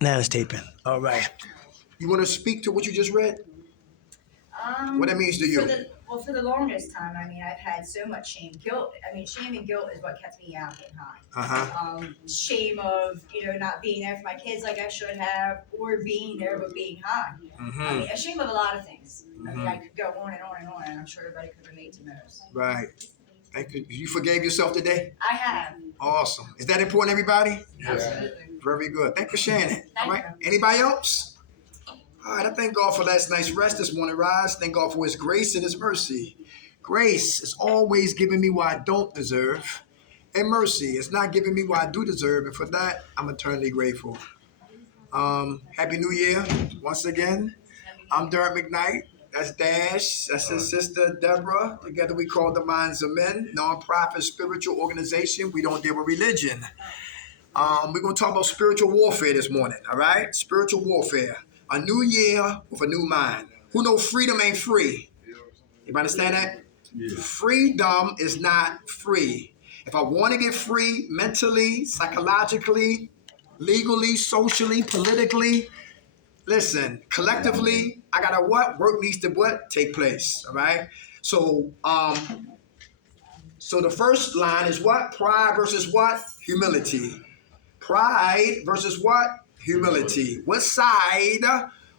Now it's taping. All right. You want to speak to what you just read? What that means to you? For the longest time, I mean, I've had so much shame, guilt. I mean, shame and guilt is what kept me out getting high. Shame of not being there for my kids like I should have, or being there but being high. I mean, a shame of a lot of things. I mean, I could go on and on and on, and I'm sure everybody could relate to those. Right. You forgave yourself today? I have. Awesome. Is that important, everybody? Absolutely. Very good. Thanks for sharing it. Thank All right. you. Anybody else? All right. I thank God for last night's rest this morning, Rise. Thank God for His grace and His mercy. Grace is always giving me what I don't deserve, and mercy is not giving me what I do deserve. And for that, I'm eternally grateful. Happy New Year once again. I'm Derek McKnight. That's Dash. That's his sister Deborah. Together we call the Minds of Men, non-profit spiritual organization. We don't deal with religion. We're going to talk about spiritual warfare this morning, all right? Spiritual warfare. A new year with a new mind. Who knows freedom ain't free? You understand that? Yeah. Freedom is not free. If I want to get free mentally, psychologically, legally, socially, politically, listen, collectively, I got to what? Work needs to what? Take place, all right? So the first line is what? Pride versus what? Humility. Pride versus what? Humility. What side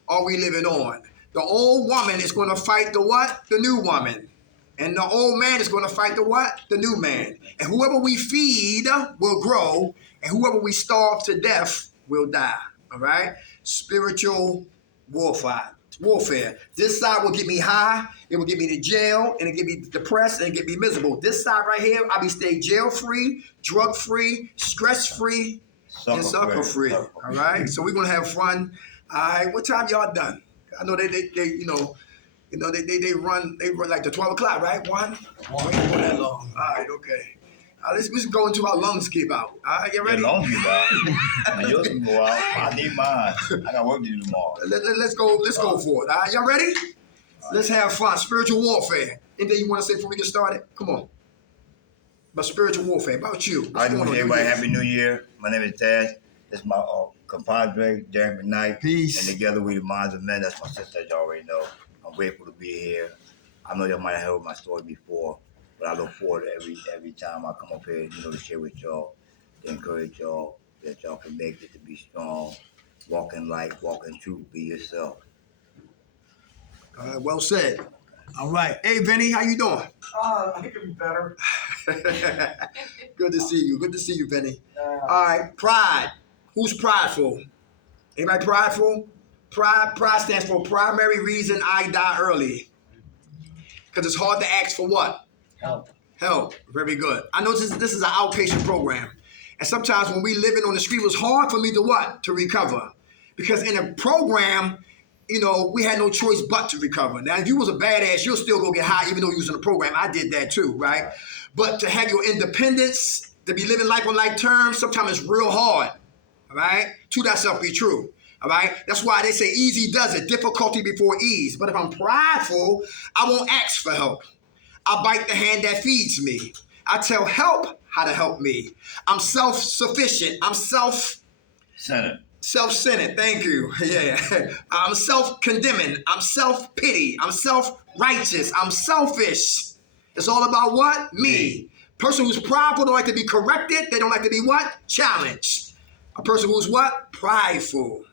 are we living on? The old woman is going to fight the what? The new woman. And the old man is going to fight the what? The new man. And whoever we feed will grow, and whoever we starve to death will die. All right? Spiritual warfare. This side will get me high, it will get me to jail, and it get me depressed, and it get me miserable. This side right here, I'll be stay jail-free, drug-free, stress-free, and sucker-free. All right? So we're going to have fun. All right? What time y'all done? I know they they run like the 12 o'clock, right? One? We ain't go that long. All right, okay. Let's go into our lungs give out. All right, you ready? Your lungs give out. Yours can go out. I need mine. I got work to do tomorrow. Let's go for it. All right, y'all ready? Let's have fun. Spiritual warfare. Anything you want to say before we get started? Come on. About spiritual warfare. About you. I wish everybody Happy New Year. My name is Taz. This is my compadre, Derek McKnight. Peace. And together we the Minds of Men. That's my sister, as you already know. I'm grateful to be here. I know y'all might have heard my story before, but I look forward to every time I come up here, to share with y'all, to encourage y'all, that y'all can make it, to be strong, walk in light, walk in truth, be yourself. Well said. All right. Hey, Vinny, how you doing? I could be better. Good to see you. Good to see you, Vinny. All right. Pride. Who's prideful? Anybody prideful? Pride stands for primary reason I die early. Because it's hard to ask for what? Help. Very good. I know this is an outpatient program. And sometimes when we living on the street, it was hard for me to what? To recover. Because in a program, we had no choice but to recover. Now, if you was a badass, you'll still go get high even though you was in a program. I did that too, right? But to have your independence, to be living life on life terms, sometimes it's real hard. All right? To thyself be true. All right? That's why they say easy does it, difficulty before ease. But if I'm prideful, I won't ask for help. I bite the hand that feeds me. I tell help how to help me. I'm self-sufficient. I'm self-centered. Thank you. Yeah. I'm self-condemning. I'm self-pity. I'm self-righteous. I'm selfish. It's all about what? Me. Person who's prideful don't like to be corrected. They don't like to be what? Challenged. A person who's what? Prideful.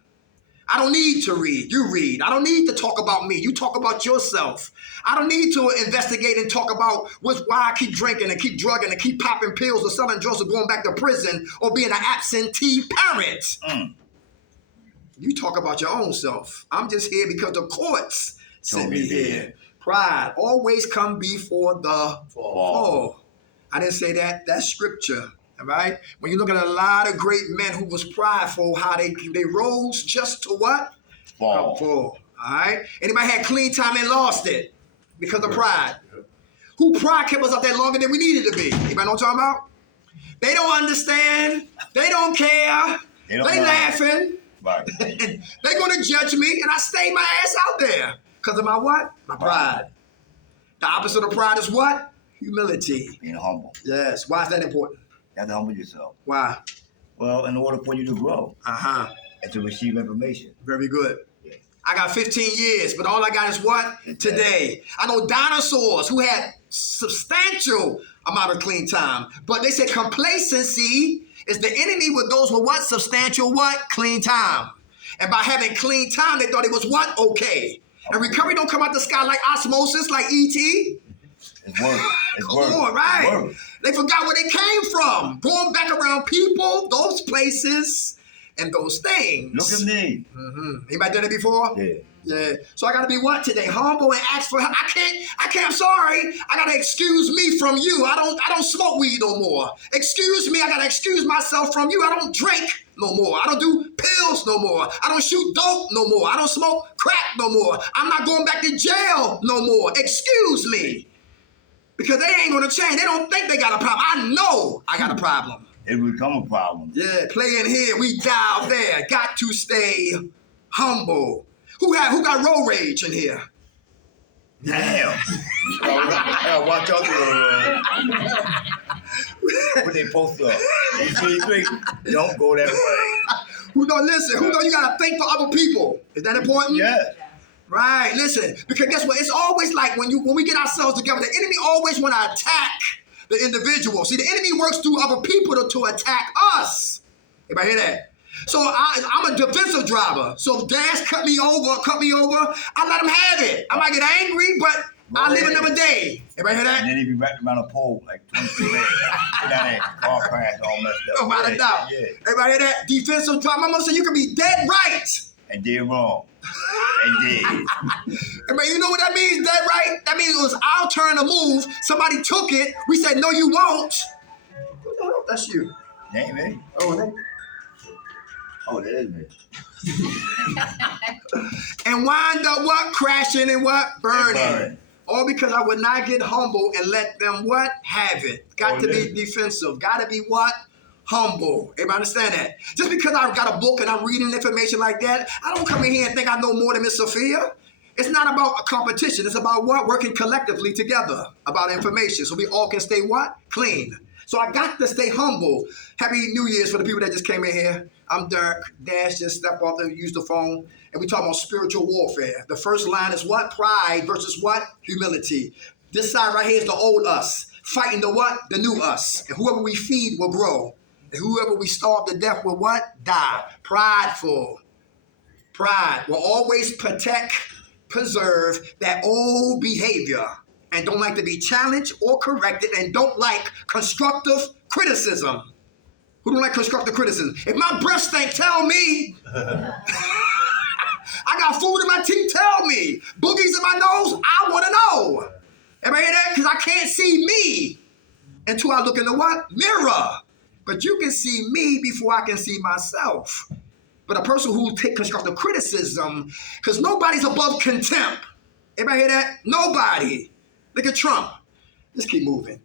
I don't need to read. You read. I don't need to talk about me. You talk about yourself. I don't need to investigate and talk about why I keep drinking and keep drugging and keep popping pills or selling drugs or going back to prison or being an absentee parent. You talk about your own self. I'm just here because the courts sent me here. Pride always come before the fall. I didn't say that. That's scripture. All right? When you look at a lot of great men who was prideful, how they rose just to what? Fall. All right? Anybody had clean time and lost it because of pride? Who pride kept us up there longer than we needed to be? Anybody know what I'm talking about? They don't understand. They don't care. They laughing. Right. They're going to judge me, and I stay my ass out there because of my what? My pride. The opposite of pride is what? Humility. Being humble. Yes. Why is that important? You have to humble yourself. Why? Well, in order for you to grow. and to receive information. Very good. Yeah. I got 15 years, but all I got is what? Today. I know dinosaurs who had substantial amount of clean time, but they said complacency is the enemy with those with what? Substantial what? Clean time. And by having clean time, they thought it was what? Okay. And recovery don't come out the sky like osmosis, like E.T. It's work. It's Come work. on, right? It's work. They forgot where they came from. Going back around people, those places, and those things. Look at me. Mm-hmm. Anybody done it before? Yeah. Yeah. So I gotta be what today? Humble and ask for help. I can't, I'm sorry. I gotta excuse me from you. I don't smoke weed no more. Excuse me, I gotta excuse myself from you. I don't drink no more. I don't do pills no more. I don't shoot dope no more. I don't smoke crack no more. I'm not going back to jail no more. Excuse me. Because they ain't gonna change. They don't think they got a problem. I know I got a problem. It will become a problem. Yeah, play in here, we dial there. Got to stay humble. Who got road rage in here? Damn. Yeah, watch out for Put their poster up. Don't go that way. Who don't listen? Who know you gotta think for other people? Is that important? Yeah. Right, listen. Because guess what? It's always like when we get ourselves together, the enemy always want to attack the individual. See, the enemy works through other people to attack us. Everybody hear that? So I'm a defensive driver. So if Dash cut me over, I let him have it. I might get angry, but I live another day. Everybody hear that? And then he be wrapped around a pole like 23 minutes. Sit down there, car crash, all messed up. Without a doubt. Yeah. Everybody hear that? Defensive driver. My mother said you can be dead right. And dead wrong. And dead. Everybody, you know what that means, dead right? That means it was our turn to move. Somebody took it. We said, no, you won't. Who the hell? That's you. That ain't me. Oh, that. Oh, that is me. And wind up what? Crashing and what? Burning. Burning. All because I would not get humble and let them what? Have it. Got to be defensive. Got to be what? Humble. Everybody understand that? Just because I've got a book and I'm reading information like that, I don't come in here and think I know more than Miss Sophia. It's not about a competition. It's about what? Working collectively together about information so we all can stay what? Clean. So I got to stay humble. Happy New Year's for the people that just came in here. I'm Dirk. Dash just stepped off and used the phone. And we talking about spiritual warfare. The first line is what? Pride versus what? Humility. This side right here is the old us. Fighting the what? The new us. And whoever we feed will grow. And whoever we starve to death will what? Die. Prideful. Pride will always protect, preserve that old behavior and don't like to be challenged or corrected and don't like constructive criticism. Who don't like constructive criticism? If my breath stink, tell me. I got food in my teeth, tell me. Boogies in my nose, I want to know. Everybody hear that? Because I can't see me until I look in the what? Mirror. But you can see me before I can see myself. But a person who take constructive criticism, because nobody's above contempt. Everybody hear that? Nobody. Look at Trump. Let's keep moving.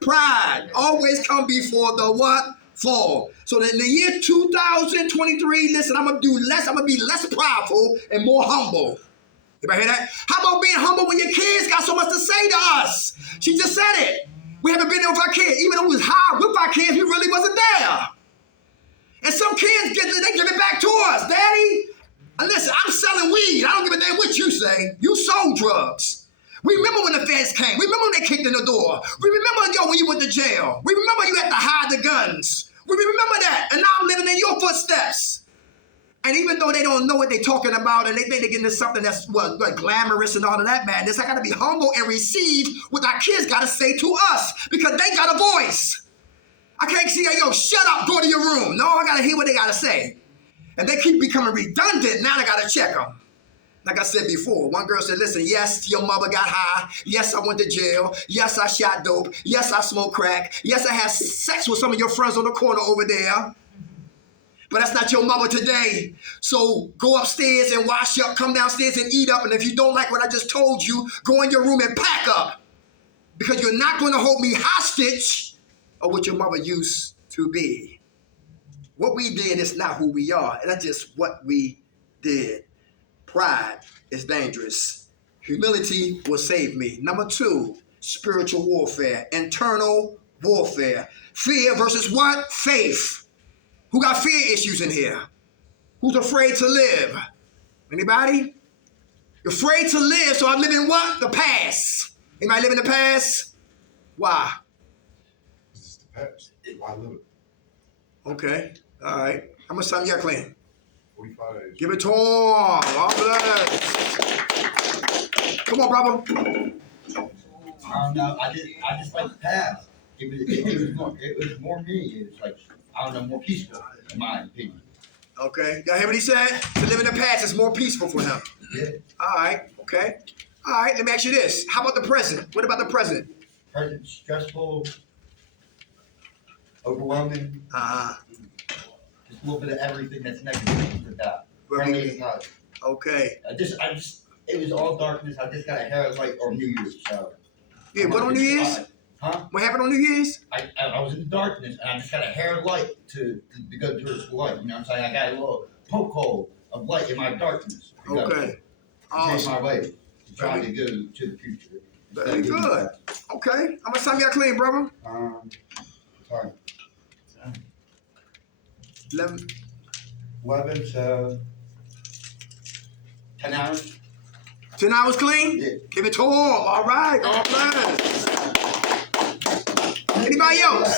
Pride always come before the what? Fall. So in the year 2023, listen, I'm gonna be less prideful and more humble. Everybody hear that? How about being humble when your kids got so much to say to us? She just said it. We haven't been there with our kids. Even though we was high with our kids, we really wasn't there. And some kids give it back to us. Daddy, listen, I'm selling weed. I don't give a damn what you say. You sold drugs. We remember when the feds came. We remember when they kicked in the door. We remember, when you went to jail. We remember you had to hide the guns. We remember that. And now I'm living in your footsteps. And even though they don't know what they're talking about and they think they're getting into something that's glamorous and all of that madness, I got to be humble and receive what our kids got to say to us because they got a voice. I can't see, yo, shut up, go to your room. No, I got to hear what they got to say. And they keep becoming redundant. Now I got to check them. Like I said before, one girl said, listen, yes, your mother got high. Yes, I went to jail. Yes, I shot dope. Yes, I smoked crack. Yes, I had sex with some of your friends on the corner over there. But that's not your mother today. So go upstairs and wash up, come downstairs and eat up. And if you don't like what I just told you, go in your room and pack up. Because you're not going to hold me hostage of what your mother used to be. What we did is not who we are. And that's just what we did. Pride is dangerous. Humility will save me. Number 2, spiritual warfare, internal warfare. Fear versus what? Faith. Who got fear issues in here? Who's afraid to live? Anybody? You're afraid to live, so I'm living what? The past. Anybody live in the past? Why? It's the past. I live it. Okay. All right. How much time you got, Clean? 45 days. Give it to him. All bless. Come on, brother. I don't know. I just like the past. It was more me. It's like, I don't know, more peaceful, in my opinion. Okay. Y'all hear what he said? To live in the past is more peaceful for him. Yeah. All right. Okay. All right. Let me ask you this. How about the present? What about the present? Present, stressful, overwhelming. Just a little bit of everything that's negative to that. Friendly and positive. Okay. It was all darkness. I just got a hair light on New Year's, so. Yeah, what on New Year's? Huh? What happened on New Year's? I was in the darkness, and I just got a hair light to go towards the light. You know what I'm saying? I got a little poke hole of light in my darkness. Okay. Take Awesome. my way to try to go to the future. Very good. Okay. How much time you got, Clean, brother? Sorry. 11. 11, so 10 hours. 10 hours, Clean? Yeah. Give it to him. All right. God bless. Anybody else?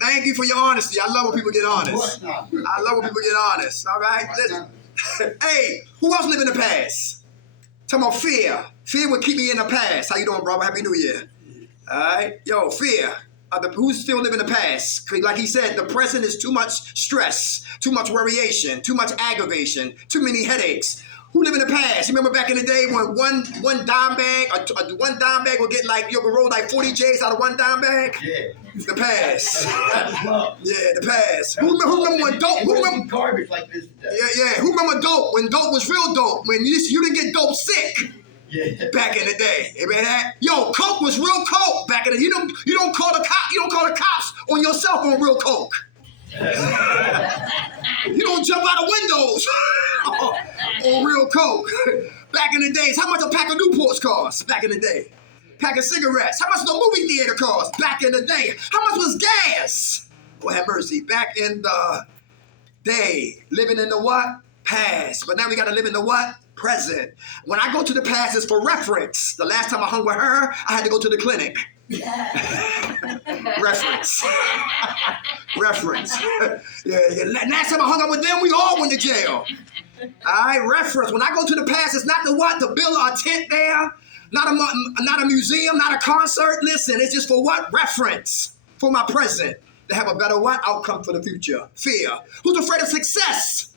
Thank you for your honesty. I love when people get honest. I love when people get honest. All right? Listen. Hey, who else live in the past? Talking about fear. Fear would keep me in the past. How you doing, brother? Happy New Year. All right? Yo, fear. Who's still living in the past? Like he said, the present is too much stress, too much worryation, too much aggravation, too many headaches. Who live in the past? You remember back in the day when one dime bag, one dime bag would get like, you could roll like 40 J's out of one dime bag? Yeah. The past. Love. Yeah, the past. Who remember when dope? Who remember garbage like this today? Yeah. Who remember dope? When dope was real dope. When you didn't get dope sick. Yeah. Back in the day. You remember that? Yo, coke was real coke back in the day. You don't call the cops on yourself on real coke. You don't jump out of windows on real coke. Back in the days, how much a pack of Newports cost? Back in the day. Pack of cigarettes. How much the movie theater cost? Back in the day. How much was gas? Lord have mercy. Back in the day. Living in the what? Past. But now we got to live in the what? Present. When I go to the past, it's for reference. The last time I hung with her, I had to go to the clinic. Reference. Reference. Yeah. Last time I hung up with them, we all went to jail. All right, reference. When I go to the past, it's not the what? To build a tent there, not a museum, not a concert. Listen, it's just for what? Reference. For my present. To have a better what? Outcome for the future. Fear. Who's afraid of success?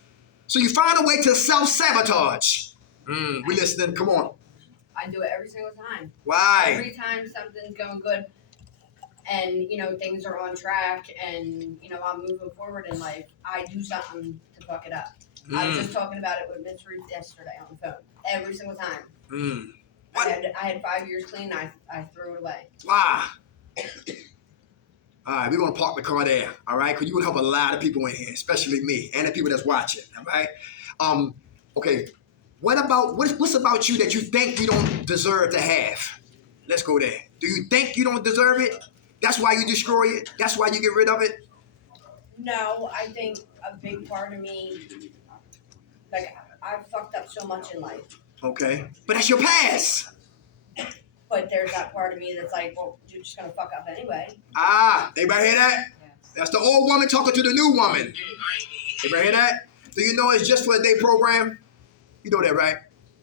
So you find a way to self-sabotage. We listening. Come on. I do it every single time. Why? Every time something's going good and, things are on track and, I'm moving forward in life, I do something to fuck it up. I was just talking about it with Miss Ruth yesterday on the phone. Every single time. I had 5 years clean, I threw it away. Why? All right, we're going to park the car there, all right? Because you would help a lot of people in here, especially me and the people that's watching, all right? Okay, what's about you that you think you don't deserve to have? Let's go there. Do you think you don't deserve it? That's why you destroy it? That's why you get rid of it? No, I think a big part of me, I've fucked up so much in life. Okay, but that's your past. But there's that part of me that's like, well, you're just going to fuck up anyway. Anybody hear that? Yes. That's the old woman talking to the new woman. Anybody hear that? Do you know it's just for a day program? You know that, right?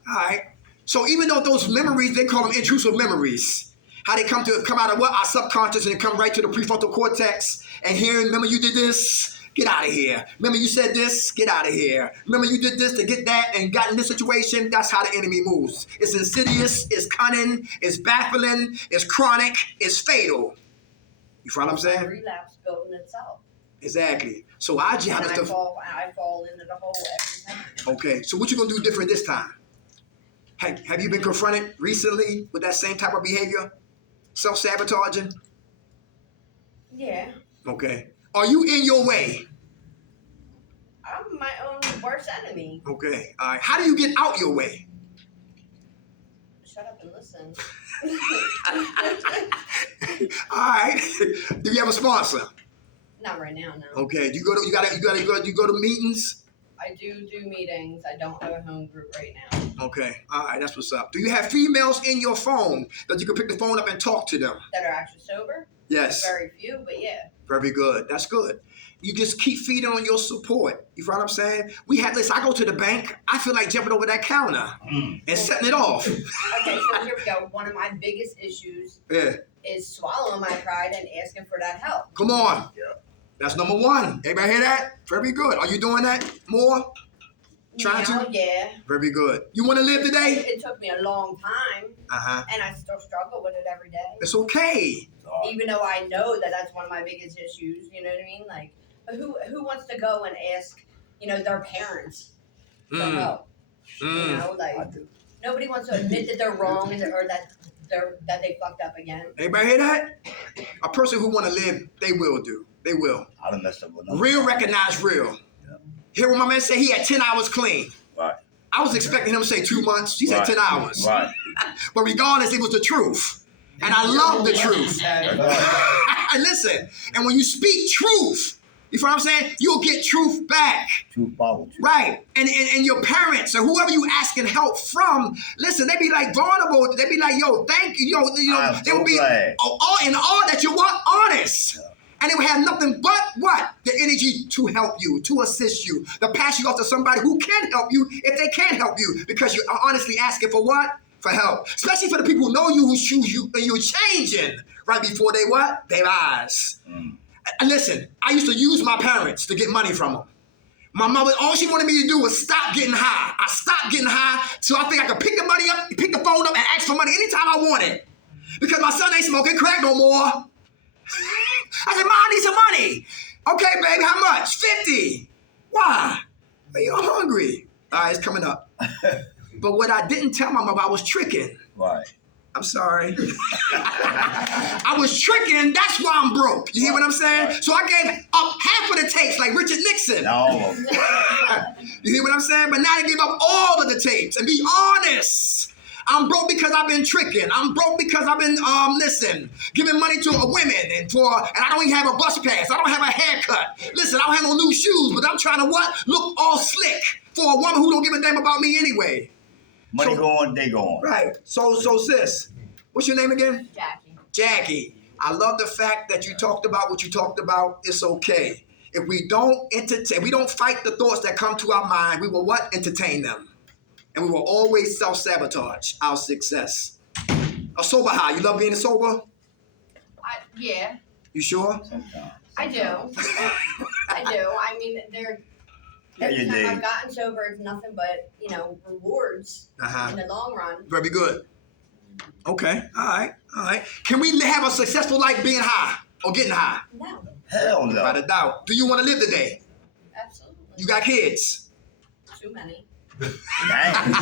All right. So even though those memories, they call them intrusive memories. How they come out of what? Our subconscious and come right to the prefrontal cortex. And hearing, remember you did this? Get out of here. Remember you said this? Get out of here. Remember you did this to get that and got in this situation? That's how the enemy moves. It's insidious, it's cunning, it's baffling, it's chronic, it's fatal. You follow what I'm saying? Relapse building itself. Exactly. So our job is to... I fall into the hole every time. Okay, so what you going to do different this time? Have you been confronted recently with that same type of behavior? Self-sabotaging? Yeah. Okay. Are you in your way? I'm my own worst enemy. Okay. All right. How do you get out your way? Shut up and listen. All right. Do you have a sponsor? Not right now, no. Okay. Do you go to meetings? I do meetings. I don't have a home group right now. Okay. All right. That's what's up. Do you have females in your phone that you can pick the phone up and talk to them? That are actually sober? Yes. Very few, but yeah. Very good. That's good. You just keep feeding on your support. You know what I'm saying? Listen, I go to the bank. I feel like jumping over that counter and setting it off. Okay, so here we go. One of my biggest issues is swallowing my pride and asking for that help. Come on. Yeah. That's number one. Everybody hear that? Very good. Are you doing that more? Trying now, to? Yeah. Very good. You want to live today? It took me a long time, Uh-huh. and I still struggle with it every day. It's okay. Even though I know that that's one of my biggest issues, you know what I mean? Like, who wants to go and ask, their parents for help? You know, like I do. nobody wants to admit that they're wrong or that they fucked up again. Everybody hear that? A person who want to live, they will do. They will. I done messed up with nothing. Real recognize real. Yeah. Hear what my man said? He had 10 hours clean. Right. I was expecting him to say 2 months. He said Right. 10 hours. Right. But regardless, it was the truth. And I love the truth. And listen, and when you speak truth, you know what I'm saying? You'll get truth back. Truth power. Truth. Right. And your parents or whoever you asking help from, listen, they be like vulnerable. They be like, yo, thank you. I'm They will so be glad. all in all that you want, honest. Yeah. And they will have nothing but what? The energy to help you, to assist you, to pass you off to somebody who can help you if they can't help you. Because you're honestly asking for what? For help. Especially for the people who know you, who choose you, and you're changing right before they what? Their eyes. And listen, I used to use my parents to get money from them. My mother, all she wanted me to do was stop getting high. I stopped getting high, so I think I could pick the money up, pick the phone up, and ask for money anytime I wanted. Because my son ain't smoking crack no more. I said, Mom, I need some money. Okay, baby, how much? 50. Why? Well, you're hungry. All right, it's coming up. But what I didn't tell my mother, I was tricking. Right. I'm sorry. I was tricking. That's why I'm broke. You hear what I'm saying? Right. So I gave up half of the tapes like Richard Nixon. No. You hear what I'm saying? But now they give up all of the tapes. And be honest. I'm broke because I've been tricking. I'm broke because I've been, giving money to women and I don't even have a bus pass. I don't have a haircut. Listen, I don't have no new shoes, but I'm trying to what? Look all slick for a woman who don't give a damn about me anyway. Money going, they going. Right. So sis, what's your name again? Jackie. Jackie, I love the fact that you talked about what you talked about. It's okay. If we don't we don't fight the thoughts that come to our mind, we will what? Entertain them. And we will always self-sabotage our success. A sober high. You love being sober? Yeah, You sure? Sometimes. I do. I do. I mean, Yeah, every you time do. I've gotten sober, it's nothing but, rewards Uh-huh. in the long run. Very good. Okay. All right. Can we have a successful life being high or getting high? No, Hell no. Without a doubt. Do you want to live today? absolutely. You got kids? Too many. Dang.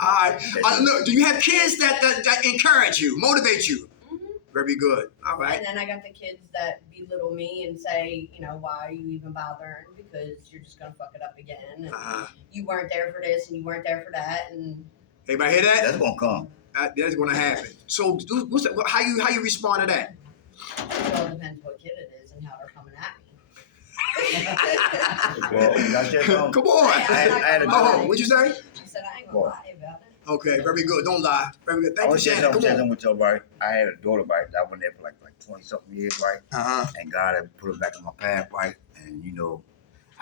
All right. Look, do you have kids that encourage you, motivate you? hmm Very good. All right. And then I got the kids that belittle me and say, why are you even bothering? Because you're just gonna fuck it up again. And Uh-huh. you weren't there for this, and you weren't there for that, and Everybody hear that? That's gonna come. That's going to happen. So, what's that, how you respond to that? it all depends what kid it is and how they're coming at me. Well, that's just Come on. I had a Oh, what'd you say? I said I ain't gonna lie about it. Okay, very good. Don't lie. Very good. I Thank you, was just Shannon. Come on. something with your right. I had a daughter, right? I went there for like 20-something years, right? Uh-huh. And God had put her back on my path, right? And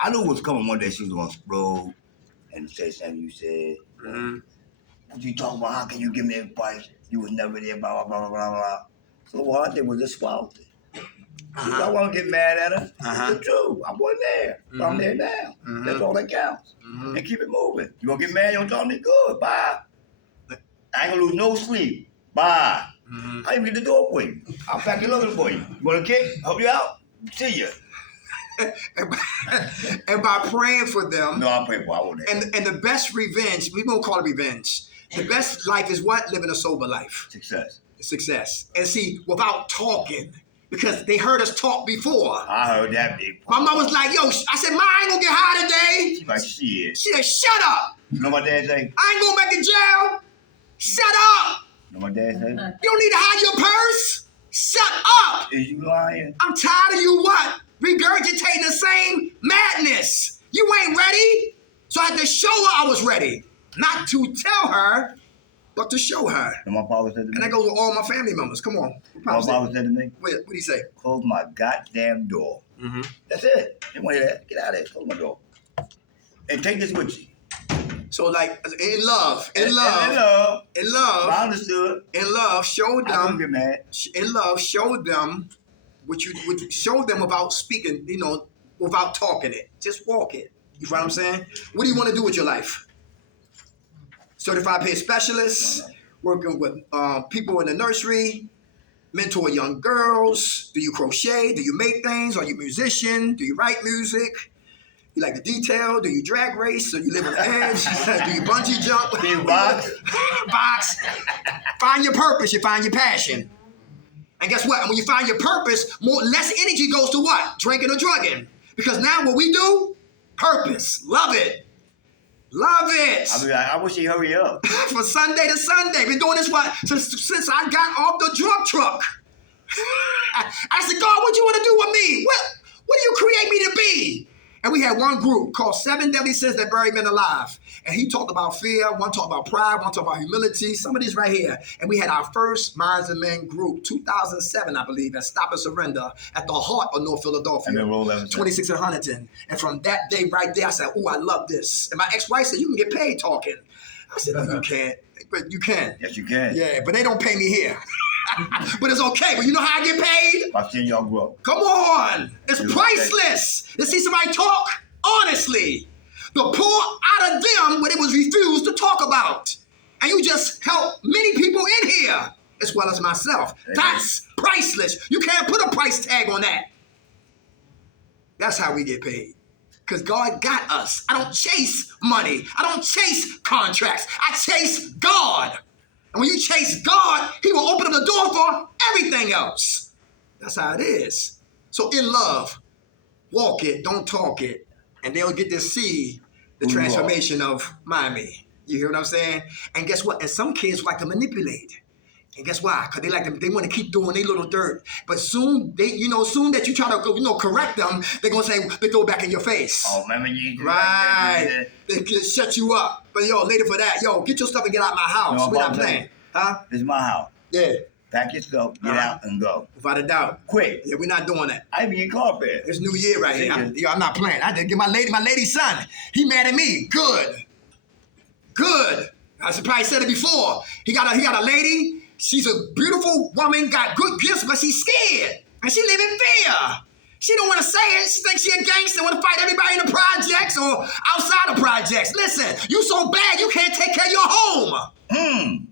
I knew it was coming one day. She was gonna explode and say something you said. Mm-hmm. What you talking about? How can you give me advice? You was never there, blah, blah, blah, blah, blah. So what I did was just swallow it. I wasn't get mad at her. Uh-huh. It's the truth. I wasn't there. But I'm there now. Mhm. That's all that counts. Mm-hmm. And keep it moving. You gonna get mad, you don't talk to me good. Bye. I ain't gonna lose no sleep. Bye. Mm-hmm. I even get the door for you. I'll pack your luggage for you. You want a kick? Help you out? See ya. And by praying for them, No, I'll pray for you. I won't. and the best revenge, we won't call it revenge. The best life is what? Living a sober life. Success. And see, without talking, because they heard us talk before. I heard that big. My mom was like, yo, I said, Ma, I ain't gonna get high today. She's like, shit. She said, shut up. You know what my dad say? I ain't going back to jail. Shut up. You know what my dad say? You don't need to hide your purse. Shut up! Is you lying? I'm tired of you what? Regurgitating the same madness. You ain't ready? So I had to show her I was ready. Not to tell her, but to show her. And my father said to me. And that goes to all my family members. Come on. My father said to me. What did he say? Close my goddamn door. Mm-hmm. That's it. You want to hear that? Get out of there. Close my door. And take this with you. So like in love, I understood. in love, show I don't them. get mad. In love, show them what you show them without speaking. Without talking it. Just walk it. You know what I'm saying? What do you want to do with your life? Certified paid specialist, working with people in the nursery, mentor young girls. Do you crochet? Do you make things? Are you a musician? Do you write music? You like the detail? Do you drag race? Do you live on the edge? Do you bungee jump? Do you box? Box. Find your purpose. You find your passion. And guess what? And when you find your purpose, less energy goes to what? Drinking or drugging. Because now what we do, purpose. Love it. Love it. I mean, I wish he'd hurry up. From Sunday to Sunday. Been doing this since I got off the drug truck. I said, God, what you want to do with me? What do you create me to be? And we had one group called 7 Deadly Sins That Bury Men Alive. And he talked about fear, one talked about pride, one talked about humility, some of these right here. And we had our first Minds and Men group, 2007, I believe, at Stop and Surrender at the heart of North Philadelphia, 26 in Huntington. And from that day right there, I said, oh, I love this. And my ex-wife said, you can get paid talking. I said, no, you can't. But you can. Yes, you can. Yeah, but they don't pay me here. But it's okay. But you know how I get paid? By seeing y'all grow. Come on. It's priceless to see somebody talk honestly. The pour out of them what it was refused to talk about. And you just help many people in here, as well as myself. Amen. That's priceless. You can't put a price tag on that. That's how we get paid. Because God got us. I don't chase money. I don't chase contracts. I chase God. And when you chase God, he will open up the door for everything else. That's how it is. So in love, walk it, don't talk it, and they'll get to see the transformation of Miami. You hear what I'm saying? And guess what? And some kids like to manipulate. And guess why? Because they want to keep doing their little dirt. But soon that you try to correct them, they're gonna say they throw it back in your face. Oh, remember you? Right. They shut you up. But later for that, get your stuff and get out of my house. We're not playing. Huh? This is my house. Yeah. Pack your stuff, get out and go. Without a doubt. Quick. Yeah, we're not doing that. I even get car fare. It's New Year right here. I'm not playing. I did get my lady's son. He mad at me. Good. I probably said it before. He got a lady. She's a beautiful woman, got good gifts, but she's scared. And she live in fear. She don't want to say it. She thinks she a gangster, want to fight everybody in the projects or outside the projects. Listen, you so bad you can't take care of your home.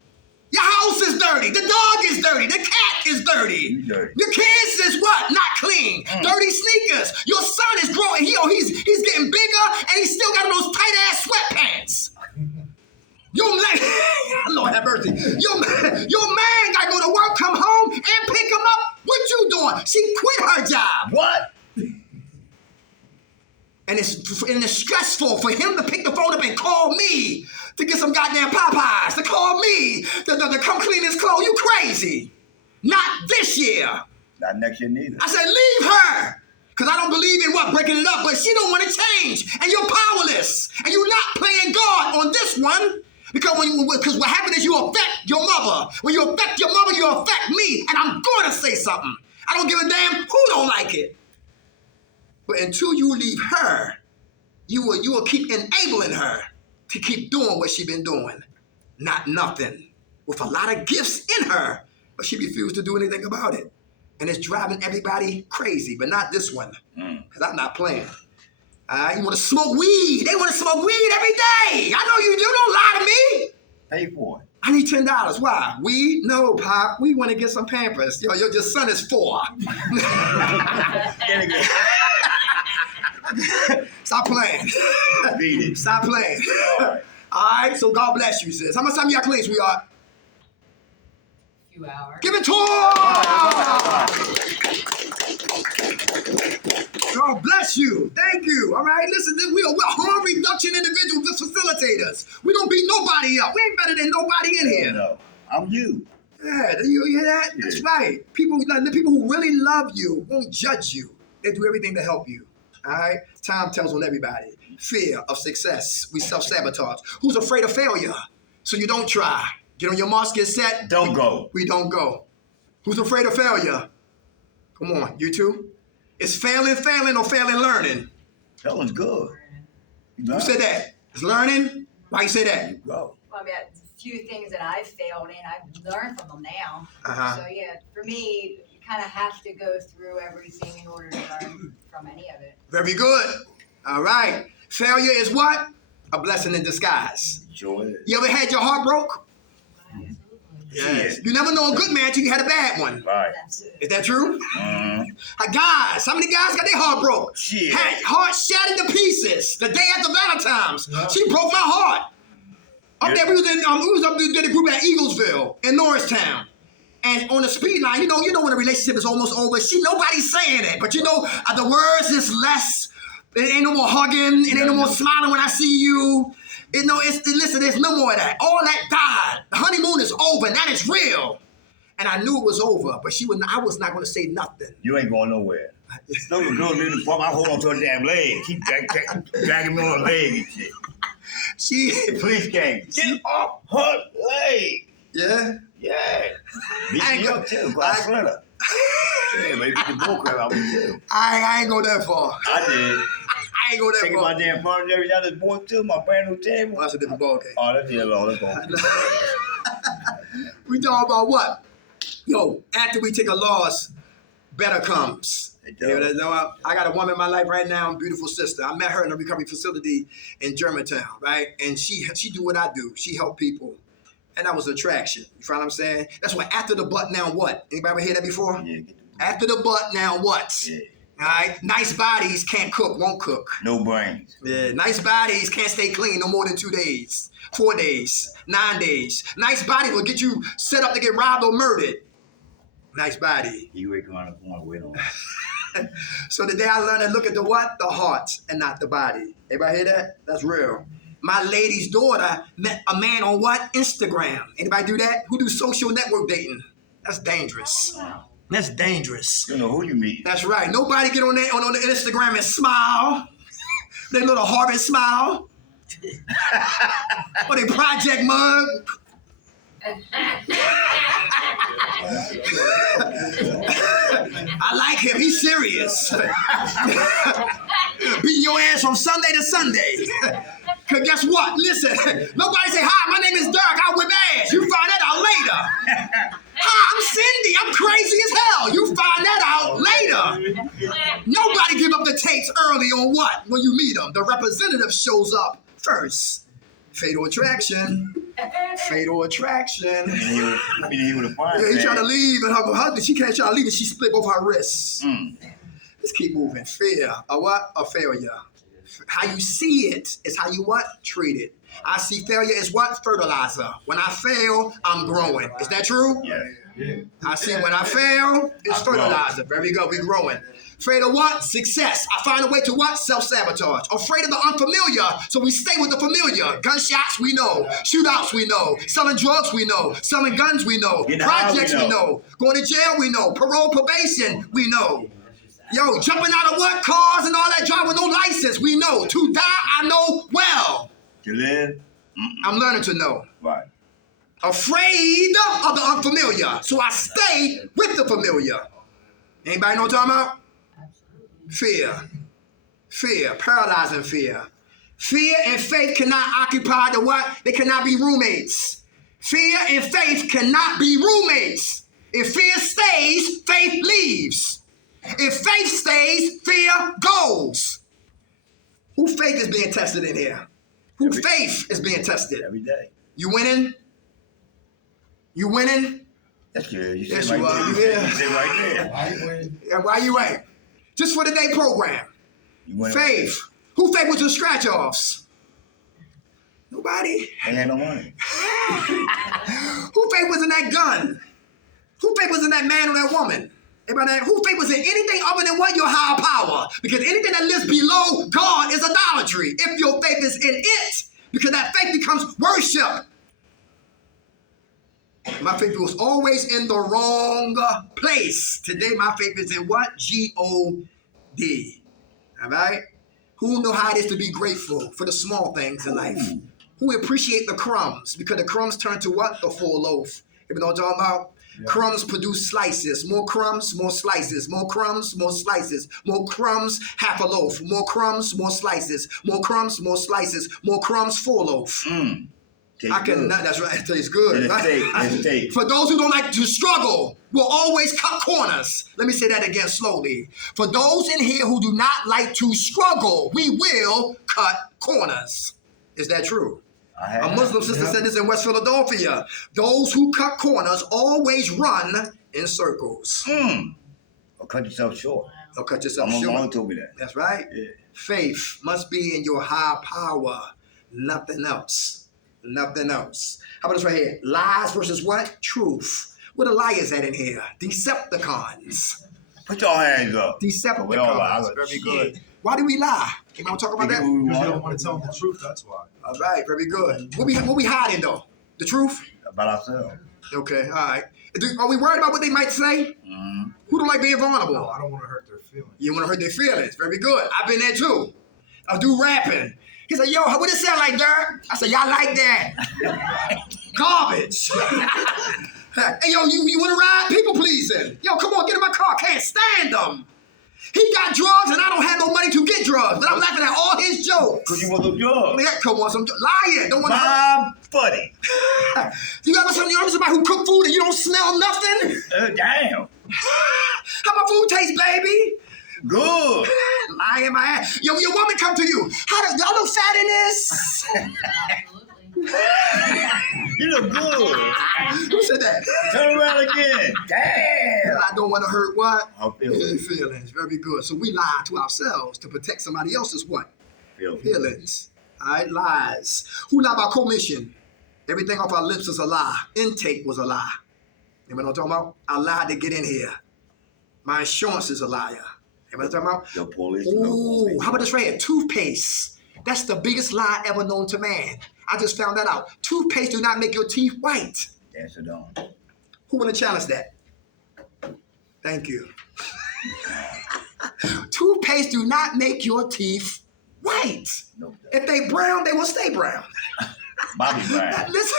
Your house is dirty. The dog is dirty. The cat is dirty. Your kids is what? Not clean. Dirty sneakers. Your son is growing. He's getting bigger, and he's still got those tight ass sweatpants. Lord have mercy. Your man got to go to work, come home, and pick him up. What you doing? She quit her job. What? And it's stressful for him to pick the phone up and call me to get some goddamn Popeyes, to call me to come clean his clothes. You crazy. Not this year. Not next year neither. I said, leave her. Because I don't believe in breaking it up, but she don't want to change. And you're powerless. And you're not playing God on this one. Because what happens is you affect your mother. When you affect your mother, you affect me. And I'm going to say something. I don't give a damn who don't like it. But until you leave her, you will keep enabling her to keep doing what she been doing. Not nothing. With a lot of gifts in her, but she refused to do anything about it. And it's driving everybody crazy, but not this one. Because I'm not playing. You want to smoke weed. They want to smoke weed every day. I know you do. Don't lie to me. Pay for it. I need $10. Why? Weed? No, Pop. We want to get some Pampers. Your son is 4. Stop playing. Stop playing. All right, so God bless you, sis. How much time you got clean, sweetheart? A few hours. Give it to her! God bless you. Thank you. All right, listen, we're harm reduction individuals, just facilitators. We don't beat nobody up. We ain't better than nobody in here. No, I'm you. Yeah, do you hear that? Yeah. That's right. The people who really love you won't judge you. They do everything to help you. All right? Time tells on everybody. Fear of success. We self-sabotage. Who's afraid of failure? So you don't try. Get on your marks, get set. Don't go. We don't go. Who's afraid of failure? Come on, you two. Is failing or failing learning? That one's good. You Who said that? It's learning? Why you say that? You go. Well, I mean, a few things that I've failed in, I've learned from them now. Uh-huh. So yeah, for me, you kind of have to go through everything in order to learn from any of it. Very good. All right. Failure is what? A blessing in disguise. Sure is. You ever had your heart broke? Yes. You never know a good man till you had a bad one. Right. That's it. Is that true? Mm-hmm. Guys, how many guys got their heart broke? Shit. Had heart shattered to pieces the day after Valentine's. She broke my heart. Up there, we was up there the group at Eaglesville in Norristown. And on the speed line, you know when a relationship is almost over, nobody's saying it. But the words is less. It ain't no more hugging. It ain't no more smiling when I see you. Listen, there's no more of that. All that died. The honeymoon is over. Now it's real. And I knew it was over, but I was not going to say nothing. You ain't going nowhere. No girl leaving the farm. I hold on to her damn leg. She dragging me on her leg and shit. The police came. Get off her leg. Yeah? Yeah. Beat me up too. I swear her. Yeah, baby, the Brookhaven out with you. I ain't go that far. I did. I ain't go that Taking far. my damn furniture every down this boy too. My brand new table. Well, that's a different ballgame. Oh, that's the Lord. Let's go. We talking about what? Yo, after we take a loss, better comes. I got a woman in my life right now, beautiful sister. I met her in a recovery facility in Germantown, right? And she do what I do. She help people. And that was attraction. You find what I'm saying? That's why after the butt, now what? Anybody ever hear that before? Yeah. After the butt, now what? Yeah. All right? Nice bodies can't cook, won't cook. No brains. Yeah, nice bodies can't stay clean no more than 2 days, 4 days, 9 days. Nice body will get you set up to get robbed or murdered. Nice body. You wake around the corner, wait on it. So today I learned to look at the what? The heart and not the body. Everybody hear that? That's real. My lady's daughter met a man on what? Instagram. Anybody do that? Who do social network dating? That's dangerous. That's dangerous. You know who you meet. That's right. Nobody get on there on the Instagram and smile. Their little Harvard smile. Or they project mug. I like him. He's serious. Beating your ass from Sunday to Sunday. Because guess what? Listen, nobody say, hi, my name is Dirk. I whip ass. You find that out later. Hi, I'm Cindy. I'm crazy as hell. You find that out later. Nobody give up the tapes early on what? When you meet them. The representative shows up first. Fatal attraction. Fatal attraction. He would have find Yeah, he trying to leave, and her husband, she can't try to leave, and she split both her wrists. Mm. Let's keep moving. Fear, a what? A failure. How you see it is how you what? Treat it. I see failure as what? Fertilizer. When I fail, I'm growing. Is that true? Yeah. I see when I fail, it's fertilizer. Very good, we growing. Afraid of what? Success. I find a way to what? Self-sabotage. Afraid of the unfamiliar, so we stay with the familiar. Gunshots, we know. Shootouts, we know. Selling drugs, we know. Selling guns, we know. Projects, we know. Going to jail, we know. Parole, probation, we know. Yo, jumping out of what? Cars and all that, driving with no license, we know. To die, I know well. To live? I'm learning to know. Right. Afraid of the unfamiliar, so I stay with the familiar. Anybody know what I'm talking about? Fear. Fear. Paralyzing fear. Fear and faith cannot occupy the what? They cannot be roommates. Fear and faith cannot be roommates. If fear stays, faith leaves. If faith stays, fear goes. Who faith is being tested in here? Who faith is being tested? Every day. You winning? You winning? That's good. You Yes, sit you right are. there. You You sit right there. I ain't winning. Yeah, why you ain't? Just for the day program. You win. Faith. Who faith was your scratch-offs? Nobody. Ain't had no money. Who faith was in that gun? Who faith was in that man or that woman? Everybody, who faith was in anything other than what? Your higher power. Because anything that lives below God is idolatry. If your faith is in it, because that faith becomes worship. My faith was always in the wrong place. Today, my faith is in what? G-O-D. All right? Who know how it is to be grateful for the small things in life? Who appreciate the crumbs? Because the crumbs turn to what? The full loaf. You know what I'm talking about? Yeah. Crumbs produce slices. More crumbs, more slices. More crumbs, more slices. More crumbs, half a loaf. More crumbs, more slices. More crumbs, more slices. More crumbs, full loaf. I cannot. That's right. It tastes good. Right? For those who don't like to struggle, will always cut corners. Let me say that again slowly. For those in here who do not like to struggle, we will cut corners. Is that true? A Muslim sister said this in West Philadelphia. Those who cut corners always run in circles. Or cut yourself short. Or cut yourself short. My mom told me that. That's right. Yeah. Faith must be in your high power. Nothing else. Nothing else. How about this right here? Lies versus what? Truth. Where the liars at in here? Decepticons. Put your hands up. Decepticons. Very good. Why do we lie? Can I talk about that? Because you don't want to tell them the truth, that's why. All right, very good. What we hiding though? The truth? About ourselves. Okay, all right. Are we worried about what they might say? Mm-hmm. Who don't like being vulnerable? No, I don't want to hurt their feelings. You want to hurt their feelings? Very good. I've been there too. I do rapping. He said, yo, what it sound like, Dirk? I said, y'all like that? Garbage. Hey, yo, you want to ride? People pleasing. Yo, come on, get in my car. Can't stand them. He got drugs and I don't have no money to get drugs. But I'm laughing at all his jokes. Because you want some drugs. Yeah, come on, some lying. Don't want to. My buddy. You ever somebody who cook food and you don't smell nothing? Damn. How my food taste, baby? Good. Lying my ass. Yo, your woman come to you. How does y'all look fat in this? You look good. Who said that? Turn around again. Damn. I don't want to hurt what? Our feelings. Feelings. Very good. So we lie to ourselves to protect somebody else's what? Feelings. All right, lies. Who lie by commission? Everything off our lips is a lie. Intake was a lie. You know what I'm talking about? I lied to get in here. My insurance is a liar. You know what I'm talking about? Your police. Ooh, how about this right here? Toothpaste. That's the biggest lie ever known to man. I just found that out. Toothpaste do not make your teeth white. Yes, it don't. Who want to challenge that? Thank you. Toothpaste do not make your teeth white. Nope. If they brown, they will stay brown. Bobby Brown. Listen,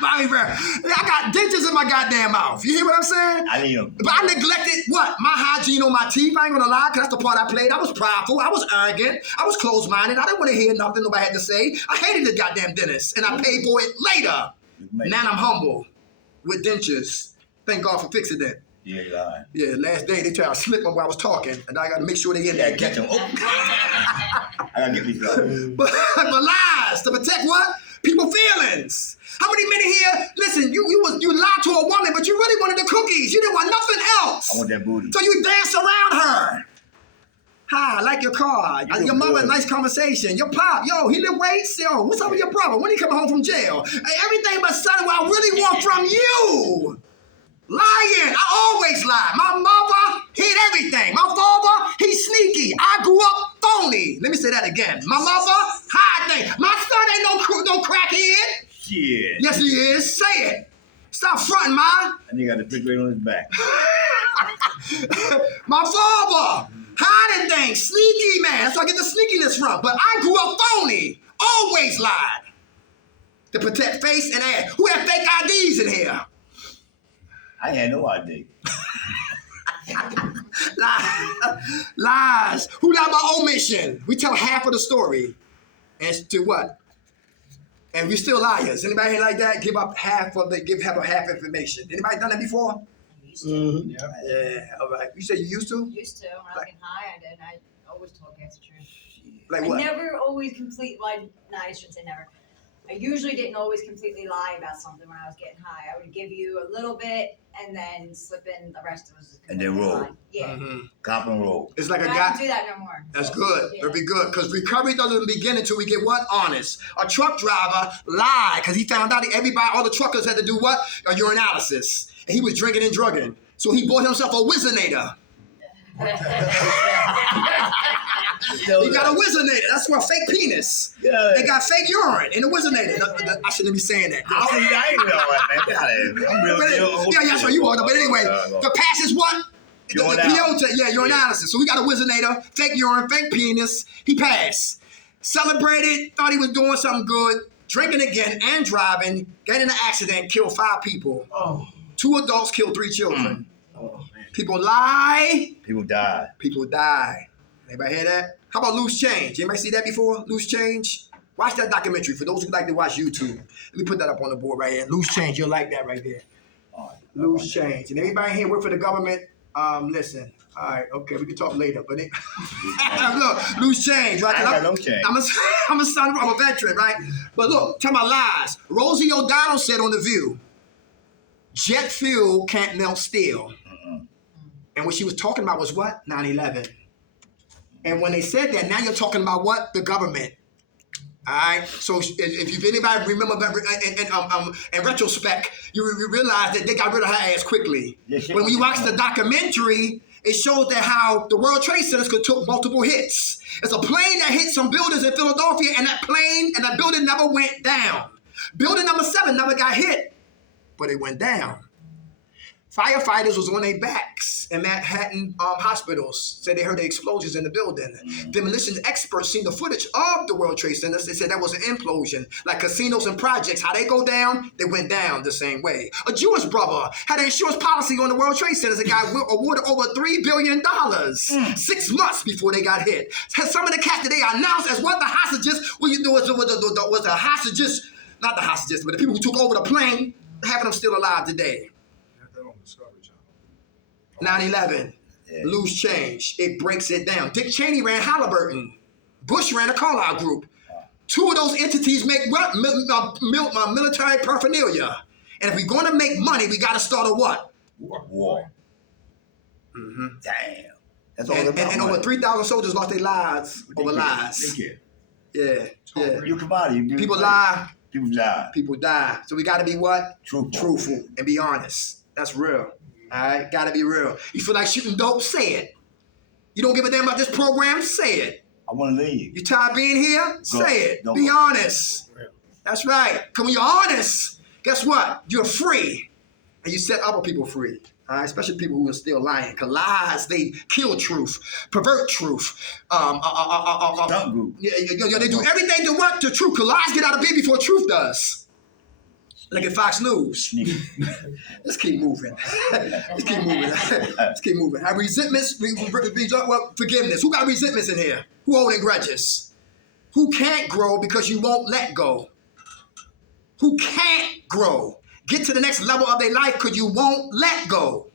Bobby Brown. I got dentures in my goddamn mouth. You hear what I'm saying? I need them. But I neglected what? My hygiene on my teeth. I ain't gonna lie, because that's the part I played. I was prideful. I was arrogant. I was closed-minded. I didn't want to hear nothing nobody had to say. I hated the goddamn dentist, and I paid for it later. Now I'm humble with dentures. Thank God for fixing that. Yeah, you lying. Yeah, last day they tried to slip them while I was talking, and I got to make sure they in there. Catch them. Oh. I gotta get these guys. But lies to protect what? People feelings. How many men in here? Listen, you lied to a woman, but you really wanted the cookies. You didn't want nothing else. I want that booty. So you dance around her. Hi, I like your car. Your mama, nice conversation. Your pop, yo, he lift weights. Yo, what's up with your brother? When he coming home from jail? Hey, everything but son, what I really want from you. Lying. I always lie. My mother hid everything. My father, he's sneaky. I grew up phony. Let me say that again. My mother, hide things. My son ain't no crackhead. Shit. Yes, he is. Say it. Stop fronting, Ma. And he got the refrigerator on his back. My father, hiding things. Sneaky, man. That's where I get the sneakiness from. But I grew up phony. Always lied. To protect face and ass. Who have fake IDs in here? I had no idea. Lies. Who lied by omission? We tell half of the story. As to what? And we still liars. Anybody like that? Give half information. Anybody done that before? Used to. Mm-hmm. Yeah, all right. You say you used to? Used to. When I was getting high, I did. I always told guys the truth. Like what? I never always I shouldn't say never. I usually didn't always completely lie about something when I was getting high. I would give you a little bit and then slip in the rest of it. And then roll. Yeah. Mm-hmm. Cop and roll. It's like but a I guy. don't do that no more. That's So, good. yeah. Very good. Because recovery doesn't begin until we get what? Honest. A truck driver lied because he found out all the truckers had to do what? A urinalysis. And he was drinking and drugging. So he bought himself a Wizinator. You got a Wizinator. That's why fake penis. Yeah. They got fake urine in the Wizinator. I shouldn't be saying that. I ain't know that, man. Get out of here. I'm real. Yeah, that's what you want. But anyway, the pass is what? The PO test. Yeah, urinalysis. So we got a Wizinator, fake urine, fake penis. He passed. Celebrated, thought he was doing something good. Drinking again and driving. Got in an accident, killed 5 people. Oh. 2 adults killed 3 children. Oh, man. People lie. People die. People die. Anybody hear that? How about Loose Change? Anybody see that before? Loose Change? Watch that documentary for those who like to watch YouTube. Let me put that up on the board right here. Loose Change, you'll like that right there. Loose Change. And everybody here work for the government, listen. All right, okay, we can talk later, but look, Loose Change, right? I got no change. I'm a son, I'm a veteran, right? But look, tell my lies. Rosie O'Donnell said on The View, jet fuel can't melt steel. And what she was talking about was what? 9/11. And when they said that, now you're talking about what? The government. All right. So if anybody remember that, in retrospect, you realize that they got rid of her ass quickly. When we watched the documentary, it showed that how the World Trade Centers could took multiple hits. It's a plane that hit some buildings in Philadelphia, and that plane and that building never went down. Building number 7 never got hit, but it went down. Firefighters was on their backs in Manhattan hospitals. Said they heard the explosions in the building. Demolition experts seen the footage of the World Trade Centers. They said that was an implosion. Like casinos and projects, how they go down, they went down the same way. A Jewish brother had an insurance policy on the World Trade Centers and got awarded over $3 billion 6 months before they got hit. Some of the cats that they announced as what the hostages, what you do was the hostages, not the hostages, but the people who took over the plane, having them still alive today. 9/11, Loose Change. It breaks it down. Dick Cheney ran Halliburton. Bush ran the Carlyle Group. 2 of those entities make what? Military paraphernalia. And if we're going to make money, we got to start a what? War. Mm-hmm. Damn. That's all And about over money. 3,000 soldiers lost their lives over lies. They care. Yeah. You commodity. People lie. People die. People die. So we got to be what? Truthful. Truthful and be honest. That's real. All right, gotta be real. You feel like shooting dope? Say it. You don't give a damn about this program? Say it. I want to leave. You tired of being here? Say it. Don't Be go. honest. That's right. Because when you're honest, guess what? You're free. And you set other people free. All right? Especially people who are still lying. Because lies, they kill truth, pervert truth. Stunt group. Yeah, they do everything to what? To truth. Because lies get out of bed before truth does. Look at Fox News. Let's keep moving. Let's keep moving. Let's keep moving. Have resentments, forgiveness. Who got resentments in here? Who holding grudges? Who can't grow because you won't let go? Who can't grow? Get to the next level of their life because you won't let go.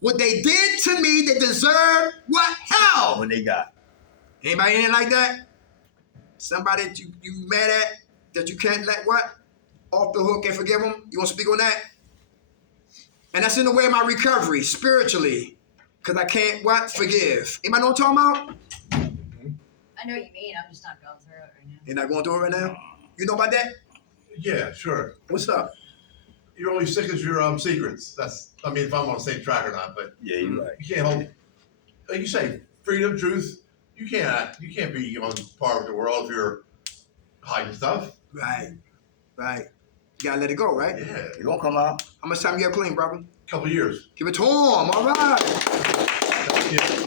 What they did to me, they deserve what? Hell. What they got? Anybody in here like that? Somebody that you mad at that you can't let what? Off the hook and forgive them? You want to speak on that? And that's in the way of my recovery, spiritually. Because I can't, what? Forgive. Anybody know what I'm talking about? I know what you mean. I'm just not going through it right now. You're not going through it right now? You know about that? Yeah, sure. What's up? You're only sick as your secrets. That's, I mean, if I'm on the same track or not, but Yeah, you're right. you can't hold, like you say, freedom, truth. You can't be on par with the world if you're hiding stuff. Right. You gotta let it go, right? Yeah, You gonna come out? How much time you have clean, brother? couple years. Give it to him. All right. Yeah.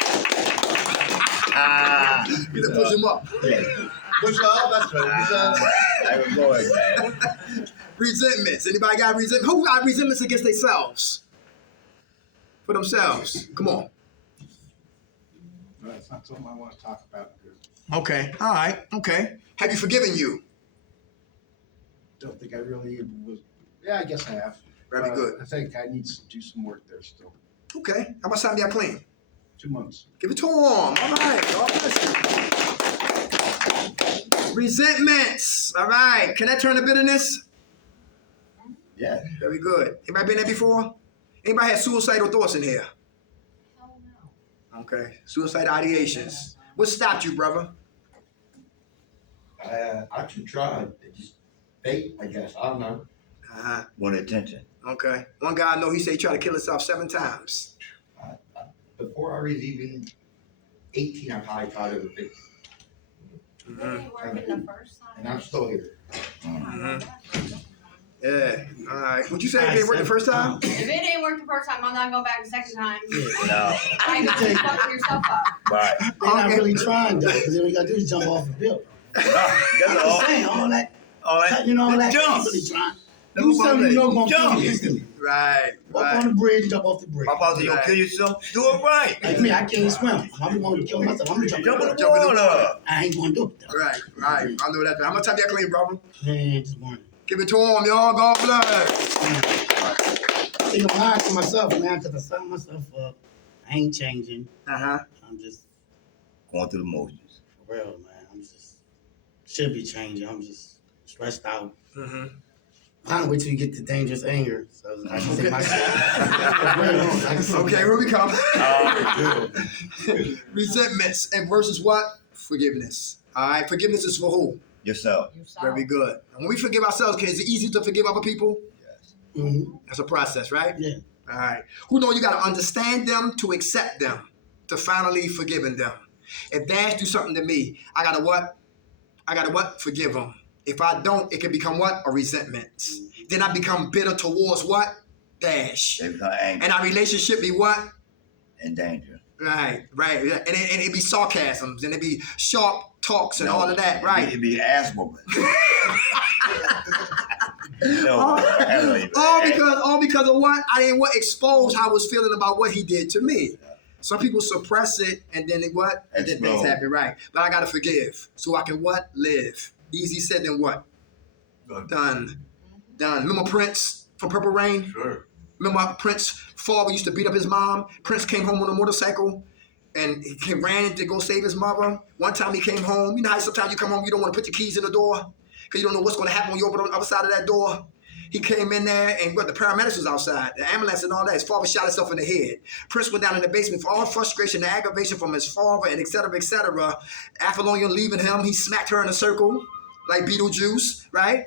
You can push him up. Push up, that's right. Push up. I was going, man. Resentments. Anybody got resentments? Who got resentments against themselves? For themselves. Come on. No, it's not something I want to talk about because Okay. All right. Okay. Have you forgiven you? I don't think I really was. Yeah, I guess I have. Very good. I think I need to do some work there still. Okay. How much time you got clean? 2 months. Give it to him. All right. God bless you. Resentments. All right. Can that turn to bitterness? Yeah. Very good. Anybody been there before? Anybody had suicidal thoughts in here? Hell no. Okay. Suicide ideations. What stopped you, brother? I actually tried. It just fate, I guess. I don't know. Uh-huh. Want attention. Okay. One guy I know, he said he tried to kill himself 7 times. Before I was even 18, I probably thought it was 50. It ain't working the first time. And I'm still here. Yeah. All right. Would you say it didn't work the first time? If it didn't work the first time, I'm not going back the second time. No. I got you fucking yourself up. Right. They're not really trying though, because all you gotta do is jump off the building. That's I'm all. just saying, all that, you know, all that. Jump. Really trying. That's You what something I'm you know saying. gonna kill Jump. you instantly. Right. Walk Right. on the bridge, jump off the bridge. My father said, you gonna kill yourself? Do it right. Like me, I can't swim. I'm going to kill myself. I'm gonna jump in Jump the in the water. water. I ain't gonna do it though. Right. Right. I know that. How much time you clean, brother? Man, just one. Give it to him, y'all. God bless. I think I'm lying to myself, man, because I signed myself up. I ain't changing. Uh-huh. I'm just, Going through the motions. for real, man. I'm just, should be changing. I'm just stressed out. Mm-hmm. I don't wait till you get to dangerous anger. So I can say my shit. Okay, here we come. Uh, Resentments and versus what? Forgiveness. All right. Forgiveness is for who? yourself. Very good. And when we forgive ourselves, is it easy to forgive other people? Mm-hmm. That's a process, right? Yeah. All right. Who know you got to understand them to accept them, to finally forgiving them. If Dash do something to me, I got to what? I got to what? Forgive them. If I don't, it can become what? A resentment. Then I become bitter towards what? Dash. They become angry And our relationship be what? and danger. Right, right. And it be sarcasms and it be sharp talks and all of that, right? It'd be ass whooping. all because of what? I didn't what expose how I was feeling about what he did to me. Some people suppress it and then they what? And then things Explode. happen, right? But I gotta forgive so I can what? Live. Easy said than what? Done. Remember Prince from Purple Rain? Sure. Remember how Prince's father used to beat up his mom? Prince came home on a motorcycle and he ran to go save his mother. One time he came home. You know how sometimes you come home, you don't want to put your keys in the door because you don't know what's going to happen when you open on the other side of that door. He came in there and the paramedics was outside, the ambulance and all that. His father shot himself in the head. Prince went down in the basement for all frustration and aggravation from his father and et cetera, et cetera. Apollonia leaving him, he smacked her in a circle like Beetlejuice, right?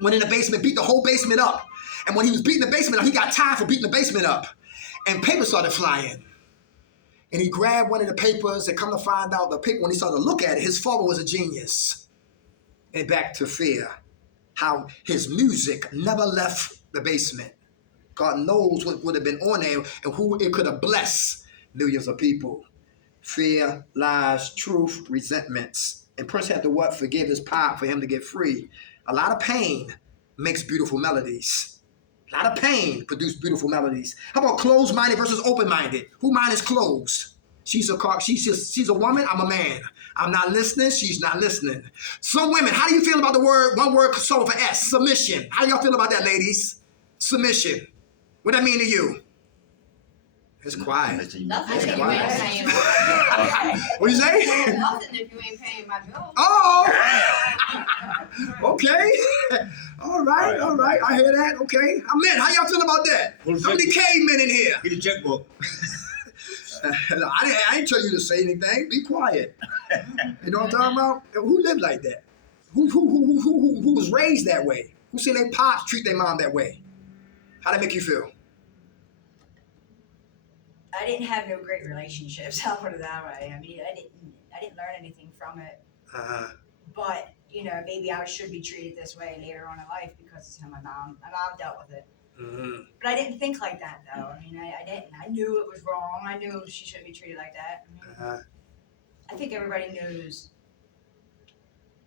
Went in the basement, beat the whole basement up. And when he was beating the basement up, he got tired for beating the basement up. And papers started flying. And he grabbed one of the papers and come to find out the paper, when he started to look at it, his father was a genius. And back to fear. How his music never left the basement. God knows what would have been on there and who it could have blessed millions of people. Fear, lies, truth, resentments. And Prince had to what? Forgive his pop for him to get free. A lot of pain makes beautiful melodies. A lot of pain produces beautiful melodies. How about closed-minded versus open-minded? Who mind is closed? She's a woman, I'm a man. I'm not listening, she's not listening. Some women, how do you feel about the word, one word solved for S, submission? How do y'all feel about that, ladies? Submission. What that mean to you? It's quiet. Nothing if you Why? ain't paying my What you say? bills. Nothing if you ain't paying my bills. Oh! Okay. All right. I hear that. Okay. Men, how y'all feel about that? How many cavemen in here? Get a checkbook. I didn't tell you to say anything. Be quiet. You know what I'm talking about? Who lived like that? Who was raised that way? Who seen their pops treat their mom that way? How'd that make you feel? I didn't have no great relationships. I'll put it that way. I mean, I didn't learn anything from it. But maybe I should be treated this way later on in life because it's how my mom dealt with it. Mm-hmm. But I didn't think like that though. I mean, I didn't. I knew it was wrong. I knew she shouldn't be treated like that. I mean, I think everybody knows.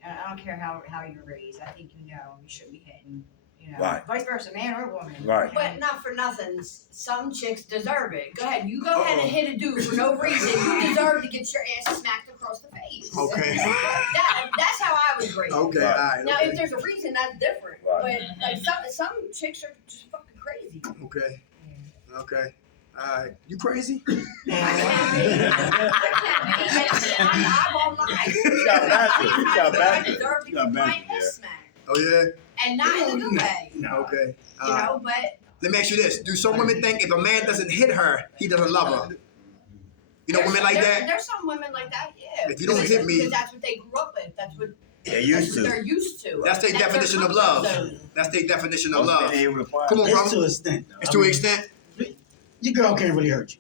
I don't care how you're raised. I think you shouldn't be hitting. Right. Vice versa, man or woman. Right. But not for nothing, some chicks deserve it. Go ahead, you go ahead and hit a dude for no reason. You deserve to get your ass smacked across the face. Okay. That's how I was raised. Okay. Right. All right. Now, Okay. if there's a reason, that's different. Right. But like some chicks are just fucking crazy. Okay. Okay. All right. You crazy? I'm online. You got battery. You got I battery. deserve to You got get my battery, yeah. ass smacked. Oh yeah. And not in a good way. Okay. You know, but Let me ask you this: do some women think if a man doesn't hit her, he doesn't love her? You know, women like that. There's some women like that, yeah. If you don't hit me- because that's what they grew up with. That's what They're used to. they're used to. That's their definition of comfort love. zone. That's their definition of love. Come Come on, It's to bro. an extent. It's to an extent. Your girl can't really hurt you.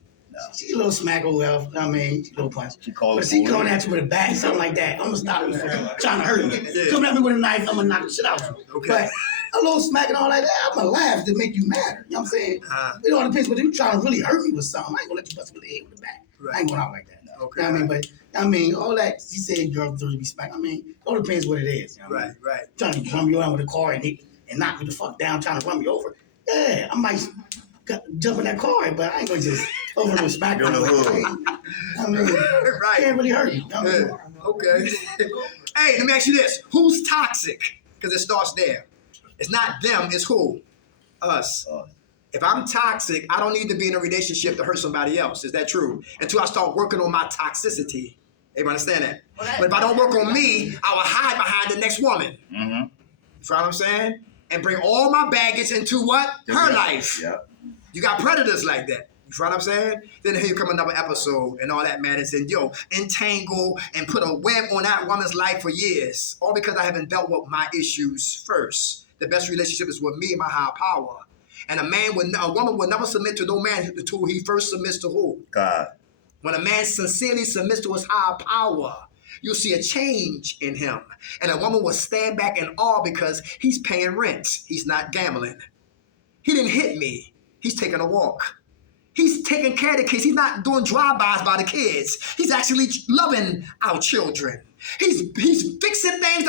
She a little smack or whatever. I mean, she a little punch. She called But if she coming at you with a bat, something like that, I'm gonna stop you from trying to hurt me. Yeah. Coming at me with a knife, I'm gonna knock the shit out of you. Okay. But a little smack and all like that, I'm gonna laugh to make you mad. You know what I'm saying? It all depends. But if you trying to really hurt me with something, I ain't gonna let you bust me in the head with the bat. I ain't going out like that. Okay. You know what I mean? But I mean, all that she said, girls do be smack. I mean, it all depends what it is. You know what I mean? Right. Trying to run me around with a car and knock me the fuck down, trying to run me over. Yeah, I might jump in that car, but I ain't gonna just over no smack. You're in the hood. I mean, Right. can't really hurt you. You know what I mean? Yeah. Okay. Hey, let me ask you this: who's toxic? Because it starts there. It's not them. It's who? Us. If I'm toxic, I don't need to be in a relationship to hurt somebody else. Is that true? Until I start working on my toxicity. Everybody understand that? But if I don't work on me, I will hide behind the next woman. Mm-hmm. You know what I'm saying? And bring all my baggage into what? Her life. Yeah. You got predators like that. You know what I'm saying? Then here come another episode and all that matters and entangle and put a web on that woman's life for years. All because I haven't dealt with my issues first. The best relationship is with me and my higher power. And a woman will never submit to no man until he first submits to who? God. When a man sincerely submits to his higher power, you'll see a change in him. And a woman will stand back in awe because he's paying rent. He's not gambling. He didn't hit me. He's taking a walk. He's taking care of the kids. He's not doing drive-bys by the kids. He's actually loving our children. He's fixing things.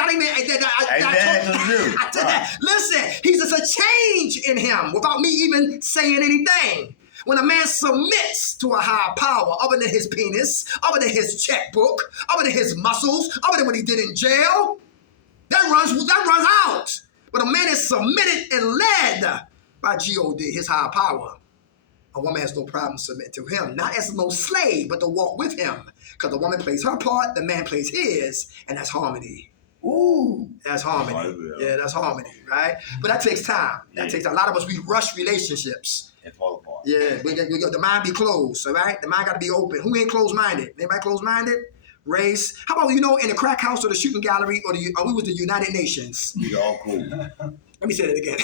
Listen, there's a change in him without me even saying anything. When a man submits to a higher power, other than his penis, other than his checkbook, other than his muscles, other than what he did in jail, that runs out. But a man is submitted and led by G.O.D., his higher power. A woman has no problem submitting to him, not as no slave, but to walk with him. Because the woman plays her part, the man plays his, and that's harmony. Ooh, that's harmony. Yeah, that's harmony, right? But that takes time. A lot of us, we rush relationships. It fall apart. Yeah, the mind be closed, all right? The mind got to be open. Who ain't closed-minded? Anybody closed-minded? Race? How about, in the crack house or the shooting gallery or we was the United Nations? We all cool. Let me say that again.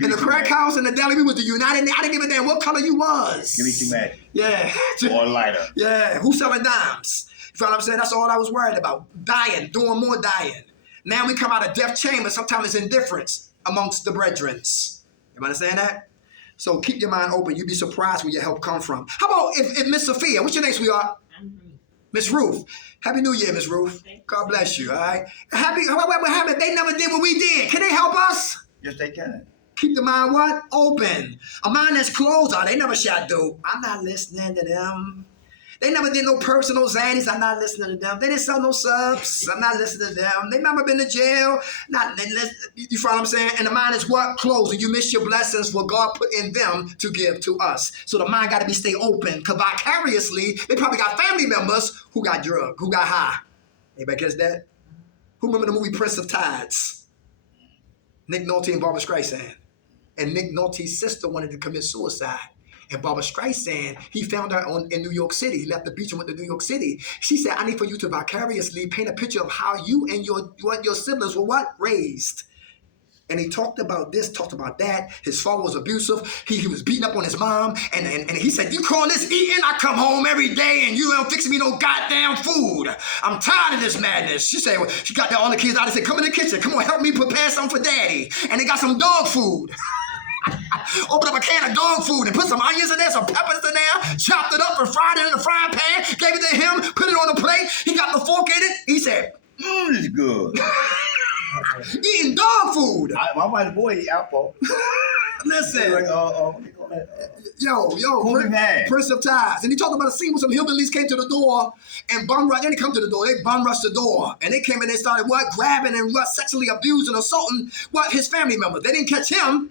In the crack house and the deli, we was the United Nations. I didn't give a damn what color you was. Give me too mad. Yeah. Or lighter. Yeah. Who's selling dimes? You know what I'm saying? That's all I was worried about. Dying, doing more dying. Now we come out of death chamber. Sometimes it's indifference amongst the brethrens. You understand that? So keep your mind open. You'd be surprised where your help come from. How about if Miss Sophia, what's your name, sweetheart? Miss Ruth. Happy New Year, Miss Ruth. God bless you, all right? What happened? They never did what we did. Can they help us? Yes, they can. Keep the mind what? Open. A mind that's closed. They never shot dope. I'm not listening to them. They never did no personal zannies. I'm not listening to them. They didn't sell no subs. I'm not listening to them. They never been to jail. You follow what I'm saying? And the mind is what? Closed. And you miss your blessings what God put in them to give to us. So the mind got to be stay open. Because vicariously, they probably got family members who got drug, who got high. Anybody catch that? Who remember the movie Prince of Tides? Nick Nolte and Barbara Streisand. And Nick Nolte's sister wanted to commit suicide. And Barbara Streisand, he found her in New York City. He left the beach and went to New York City. She said, I need for you to vicariously paint a picture of how you and your siblings were what? Raised. And he talked about this, talked about that. His father was abusive. He was beating up on his mom. And he said, you call this eating? I come home every day and you don't fix me no goddamn food. I'm tired of this madness. She said, well, she got all the kids out and said, come in the kitchen. Come on, help me prepare something for daddy. And they got some dog food. Open up a can of dog food and put some onions in there, some peppers in there, chopped it up and fried it in a frying pan, gave it to him, put it on the plate. He got the fork in it. He said, It's good. Eating dog food. My white boy eat apple. Listen. What they call that? Prince of Tides. And he talked about a scene where some hillbillies came to the door and they didn't come to the door, they bum rushed the door. And they came and they started grabbing and sexually abusing, assaulting his family members. They didn't catch him.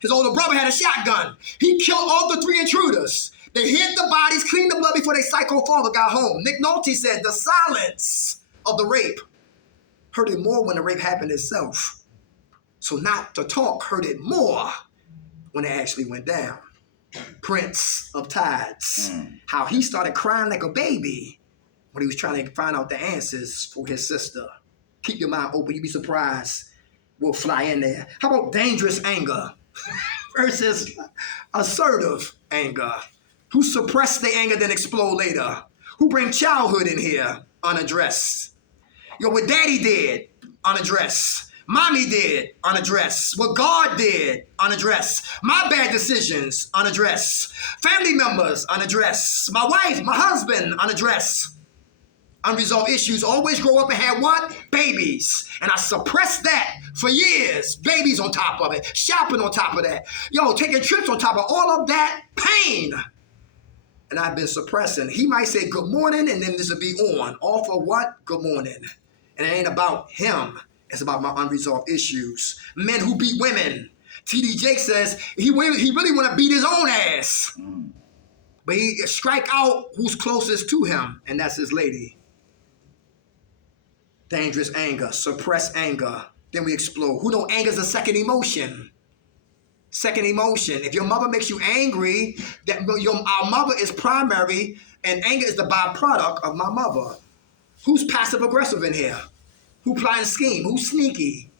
His older brother had a shotgun. He killed all the 3 intruders. They hid the bodies, cleaned the blood before their psycho father got home. Nick Nolte said the silence of the rape hurt it more when the rape happened itself. So not to talk hurt it more when it actually went down. Prince of Tides. How he started crying like a baby when he was trying to find out the answers for his sister. Keep your mind open. You'd be surprised. We'll fly in there. How about dangerous anger versus assertive anger? Who suppress their anger then explode later? Who bring childhood in here unaddressed? Yo, what daddy did, unaddressed. Mommy did, unaddressed. What God did, unaddressed. My bad decisions, unaddressed. Family members, unaddressed. My wife, my husband, unaddressed. Unresolved issues always grow up and have what? Babies. And I suppressed that for years. Babies on top of it. Shopping on top of that. Yo, taking trips on top of all of that. Pain. And I've been suppressing. He might say good morning and then this will be on. All for what? Good morning. And it ain't about him. It's about my unresolved issues. Men who beat women. T.D. Jake says he really want to beat his own ass. But he strike out who's closest to him, and that's his lady. Dangerous anger, suppress anger. Then we explode. Who know anger's a second emotion? Second emotion. If your mother makes you angry, our mother is primary, and anger is the byproduct of my mother. Who's passive aggressive in here? Who plotting scheme? Who's sneaky?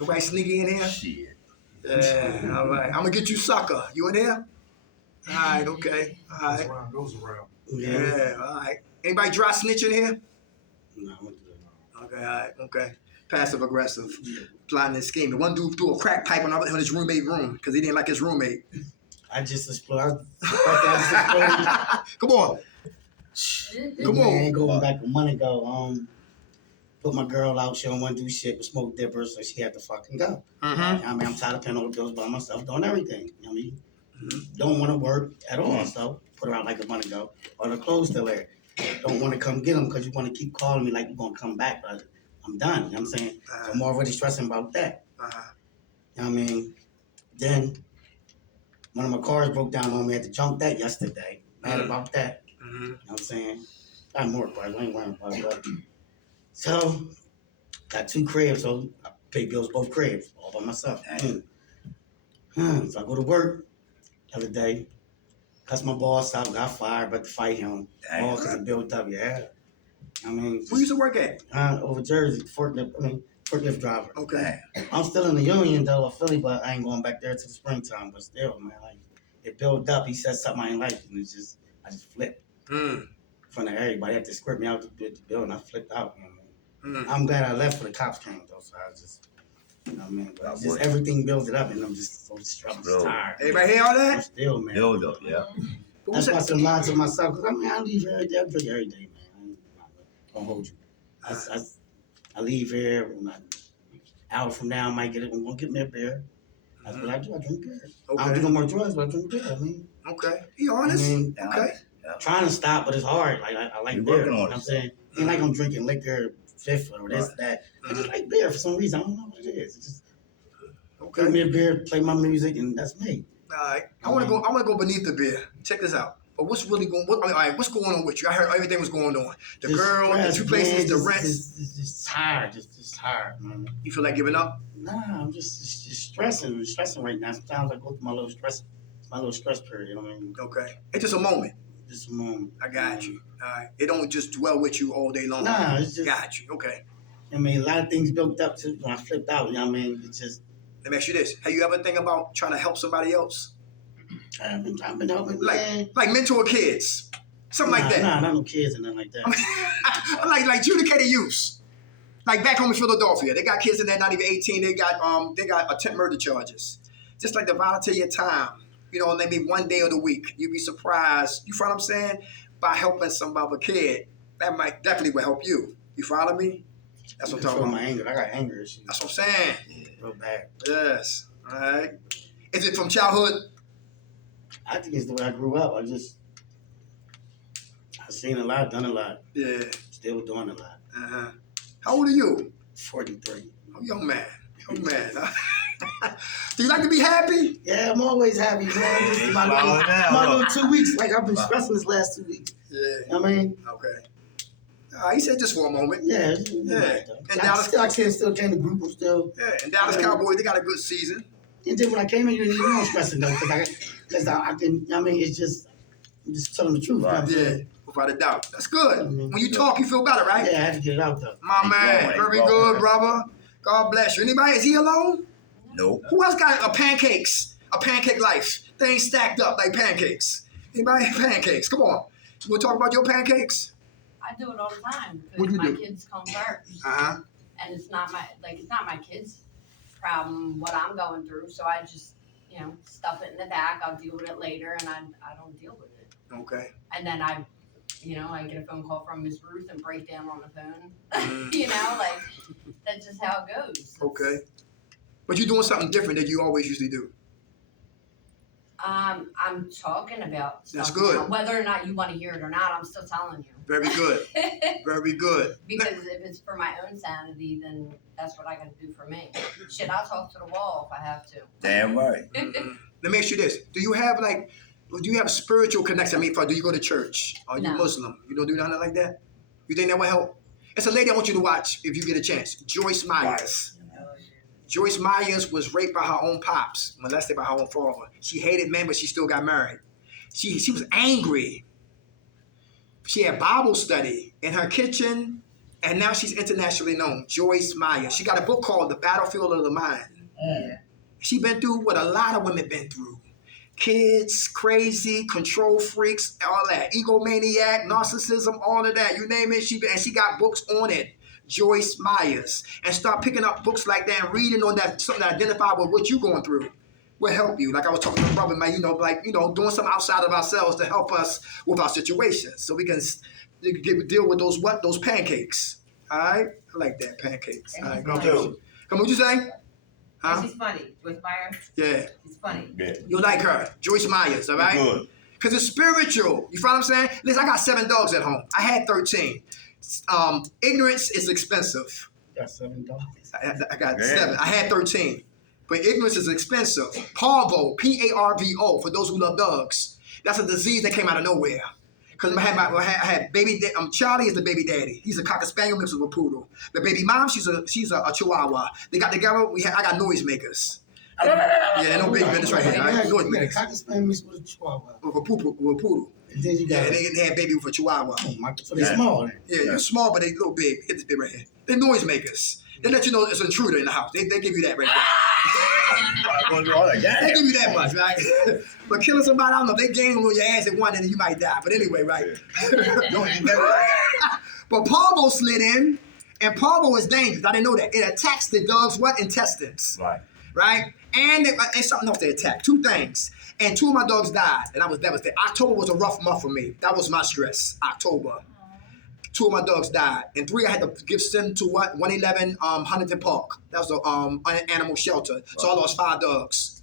Nobody sneaky in here? Shit. Yeah, all right. I'm gonna get you, sucker. You in here? All right, okay. All right. Goes around. Yeah, all right. Anybody dry snitch in here? No, I'm gonna do it. Okay, all right, okay. Passive aggressive, plotting and scheming. One dude threw a crack pipe on his roommate room because he didn't like his roommate. I just exploded. I Come on. Come on. Man, going back a month ago, put my girl out. She don't want to do shit with smoke dippers, so she had to fucking go. Mm-hmm. I mean, I'm tired of paying all the bills by myself, doing everything. You know what I mean? Don't want to work at all, so put her out like a month ago. Or the clothes still there. Don't want to come get them because you want to keep calling me like you're going to come back, but I'm done. You know what I'm saying? So I'm already stressing about that. You know what I mean? Then one of my cars broke down on me. I had to jump that yesterday. Mad about that. You know what I'm saying? Got more parts. I ain't worrying about it. So, got 2 cribs, so I pay bills both cribs, all by myself. So I go to work the other day, cuss my boss out, got fired, but to fight him. All because of Bill W. Yeah. I mean, Who used to work at? over Jersey, forklift driver. Okay. I'm still in the union though, of Philly, but I ain't going back there till the springtime. But still, man, like it built up. He said something I ain't like, and I just flipped in front of everybody. Had to squirt me out the building. I flipped out. You know what I mean? I'm glad I left for the cops came though, so I was just, you know what I mean? But it's just everything builds it up, and I'm just so stressed, tired. Everybody hear all I'm that? still, man. Build up, yeah. That's why I'm lying to myself, because I mean, I leave here every day. I drink every day, man. I'm gonna hold you. I leave here. An hour from now, I might get it. I'm gonna get me a beer. That's what I do. I drink beer. I don't do no more drugs, but I drink beer. I mean, Okay. He honest? I mean, Okay. trying to stop, but it's hard. Like I like You beer. working You know on what it. I'm saying? Ain't like I'm drinking liquor, fifth or this, that. I just like beer for some reason. I don't know what it is. It's just drink me a beer, play my music, and that's me. All right. I want to go beneath the beer. Check this out. But what's really going? All right. What's going on with you? I heard everything was going on. The Just girl, the stressed, 2 places, man. the rent. Just tired. Just tired, man. You feel like giving up? Nah, I'm just stressing. I'm stressing right now. Sometimes I go through my little stress period. You know what I mean? Okay. It's just a moment. Just a moment. I got you. All right. It don't just dwell with you all day long. Nah, it's just. Got you. Okay. I mean, a lot of things built up to when I flipped out. You know what I mean? It's just. Let me ask you this: have you ever think about trying to help somebody else, I've been helping, man. like mentor kids, something like that? Nah, not no kids and nothing like that. like adjudicated use. Like back home in Philadelphia, they got kids in there not even 18. They got attempt murder charges. Just like to volunteer your time, you know, maybe one day of the week. You'd be surprised. You follow what I'm saying? By helping some other kid, that might definitely will help you. You follow me? That's what I'm talking about. My anger. I got anger issues. That's what I'm saying. Real bad. Yes. All right. Is it from childhood? I think it's the way I grew up. I've seen a lot, done a lot. Yeah. Still doing a lot. Uh-huh. How old are you? 43. Oh, young man. Do you like to be happy? Yeah, I'm always happy, man. This is my little 2 weeks. Like, I've been stressing this last 2 weeks. Yeah. You know what I mean? Okay. He said just for a moment. Yeah. And I still came to group. I'm still. Yeah. And Dallas Cowboys, they got a good season. And then when I came in, you didn't even know I'm stressing though, because I can. I mean, it's just. I'm just telling the truth. Right. You know what I'm Yeah. saying? Without a doubt. That's good. Mhm. When you talk, you feel better, right? Yeah, I had to get it out though. My man. going, Very going. good, brother. God bless you. Anybody? Is he alone? Nope. Who else got a pancake life? They ain't stacked up like pancakes. Anybody have pancakes? Come on. You want to talk about your pancakes? I do it all the time What because do you my do? kids come first, Uh-huh. and it's not my kids' problem what I'm going through. So I just stuff it in the back. I'll deal with it later, and I don't deal with it. Okay. And then I get a phone call from Miss Ruth and break down on the phone. Mm. That's just how it goes. Okay. But you're doing something different than you always usually do. I'm talking about stuff That's good. now. Whether or not you want to hear it or not, I'm still telling you. Very good. Very good. Because if it's for my own sanity, then that's what I gotta do for me. Shit, I'll talk to the wall if I have to. Damn right. Mhm. Let me ask you this. Do you have a spiritual connection? I mean, do you go to church? Are you No. Muslim? You don't do nothing like that? You think that would help? It's a lady I want you to watch if you get a chance. Joyce Myers. Joyce Myers was raped by her own pops, molested by her own father. She hated men, but she still got married. She was angry. She had Bible study in her kitchen, and now she's internationally known. Joyce Myers. She got a book called The Battlefield of the Mind. She been through what a lot of women been through. Kids, crazy, control freaks, all that. Egomaniac, narcissism, all of that. You name it, she got books on it. Joyce Myers. And start picking up books like that and reading on that, something that identify with what you're going through. Will help you. Like I was talking to my brother, man, doing something outside of ourselves to help us with our situations. So we can deal with those pancakes. All right? I like that, pancakes. All right, Me too. Come on, what you say? Huh? She's funny. Joyce Myers. Yeah. She's funny. Yeah. You like her. Joyce Myers, all right? Good. Because it's spiritual. You find what I'm saying? Listen, I got 7 dogs at home. I had 13. Ignorance is expensive. Got $7. I got Yeah. 7. I had 13. But ignorance is expensive. Parvo, Parvo, for those who love dogs. That's a disease that came out of nowhere. Because I had baby, Charlie is the baby daddy. He's a Cocker Spaniel mixed with a poodle. The baby mom, she's a Chihuahua. They got together, I got noisemakers. Yeah, no big business right here. All right? You got a Noisemakers. cocker spaniel mixed with a chihuahua. With a poodle. And then you Yeah, got they had baby with a Chihuahua. so they're small. Then. Yeah, they're small, but they little big. Hit this bit right here. They're noisemakers. They let you know it's an intruder in the house. They give you that right I'm gonna do all that. there. They Damn. give you that much, right? But killing somebody, I don't know, if they game on your ass at one, then you might die. But anyway, right? Don't eat never like that. But Parvo slid in, and Parvo is dangerous. I didn't know that. It attacks the dog's intestines, right? And something else they attack. 2 things. And 2 of my dogs died, and I was devastated. October was a rough month for me. That was my stress. October. 2 of my dogs died, and 3 I had to send to 111 Huntington Park. That was an animal shelter. So I lost 5 dogs.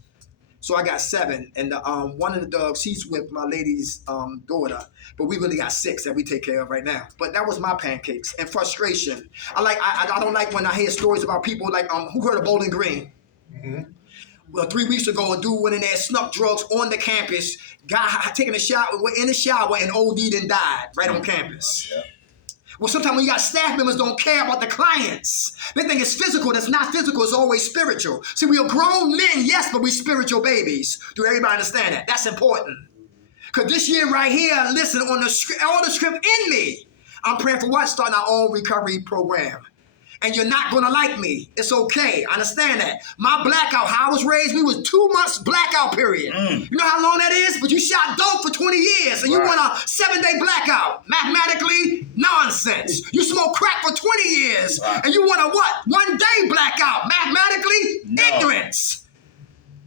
So I got 7, and one of the dogs, he's with my lady's daughter, but we really got 6 that we take care of right now. But that was my pancakes and frustration. I don't like when I hear stories about people like who heard of Bowling Green. Mm-hmm. Well, 3 weeks ago, a dude went in there, snuck drugs on the campus, got taking a shower, went in the shower, and OD'd and died right on campus. Yeah. Well, sometimes when you got staff members don't care about the clients. They think it's physical. That's not physical. It's always spiritual. See, we are grown men, yes, but we spiritual babies. Do everybody understand that? That's important. Because this year right here, listen, on all the script in me, I'm praying for what? Starting our own recovery program. And you're not going to like me. It's okay. I understand that. My blackout, how I was raised, we was 2 months blackout period. You know how long that is? But you shot dope for 20 years and you want a 7-day blackout. Mathematically, nonsense. You smoke crack for 20 years and you want a what? 1-day blackout. Mathematically, ignorance.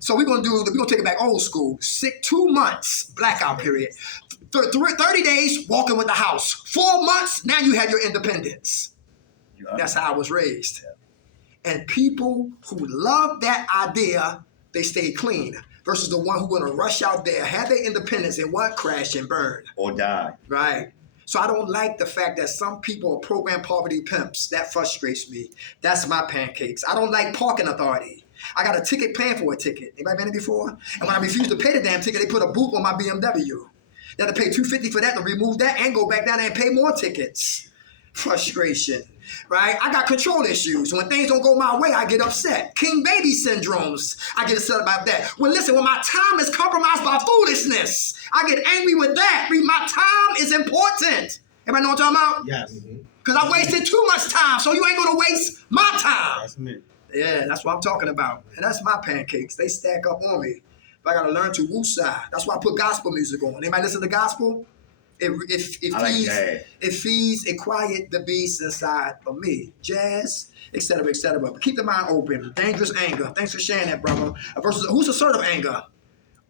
So we're gonna take it back old school. 2 months blackout period. 30 days walking with the house. 4 months, now you have your independence. That's how I was raised. And people who love that idea, they stay clean. Versus the one who gonna rush out there, have their independence and what? Crash and burn. Or die. Right. So I don't like the fact that some people are program poverty pimps. That frustrates me. That's my pancakes. I don't like parking authority. I got a ticket paying for a ticket. Anybody been there before? And when I refused to pay the damn ticket, they put a boot on my BMW. They had to pay $250 for that to remove that and go back down there and pay more tickets. Frustration. Right? I got control issues. When things don't go my way, I get upset. King baby syndromes. I get upset about that. Well, listen, when my time is compromised by foolishness, I get angry with that. My time is important. Everybody know what I'm talking about? Yes. Because I wasted too much time, so you ain't going to waste my time. That's me. Yeah, that's what I'm talking about. And that's my pancakes. They stack up on me. but I gotta learn to woosah. That's why I put gospel music on. Anybody listen to gospel? It I like feeds jazz. it quiet the beast inside of me. Jazz, etc., etc. But keep the mind open. Dangerous anger. Thanks for sharing that, brother. Versus who's assertive anger?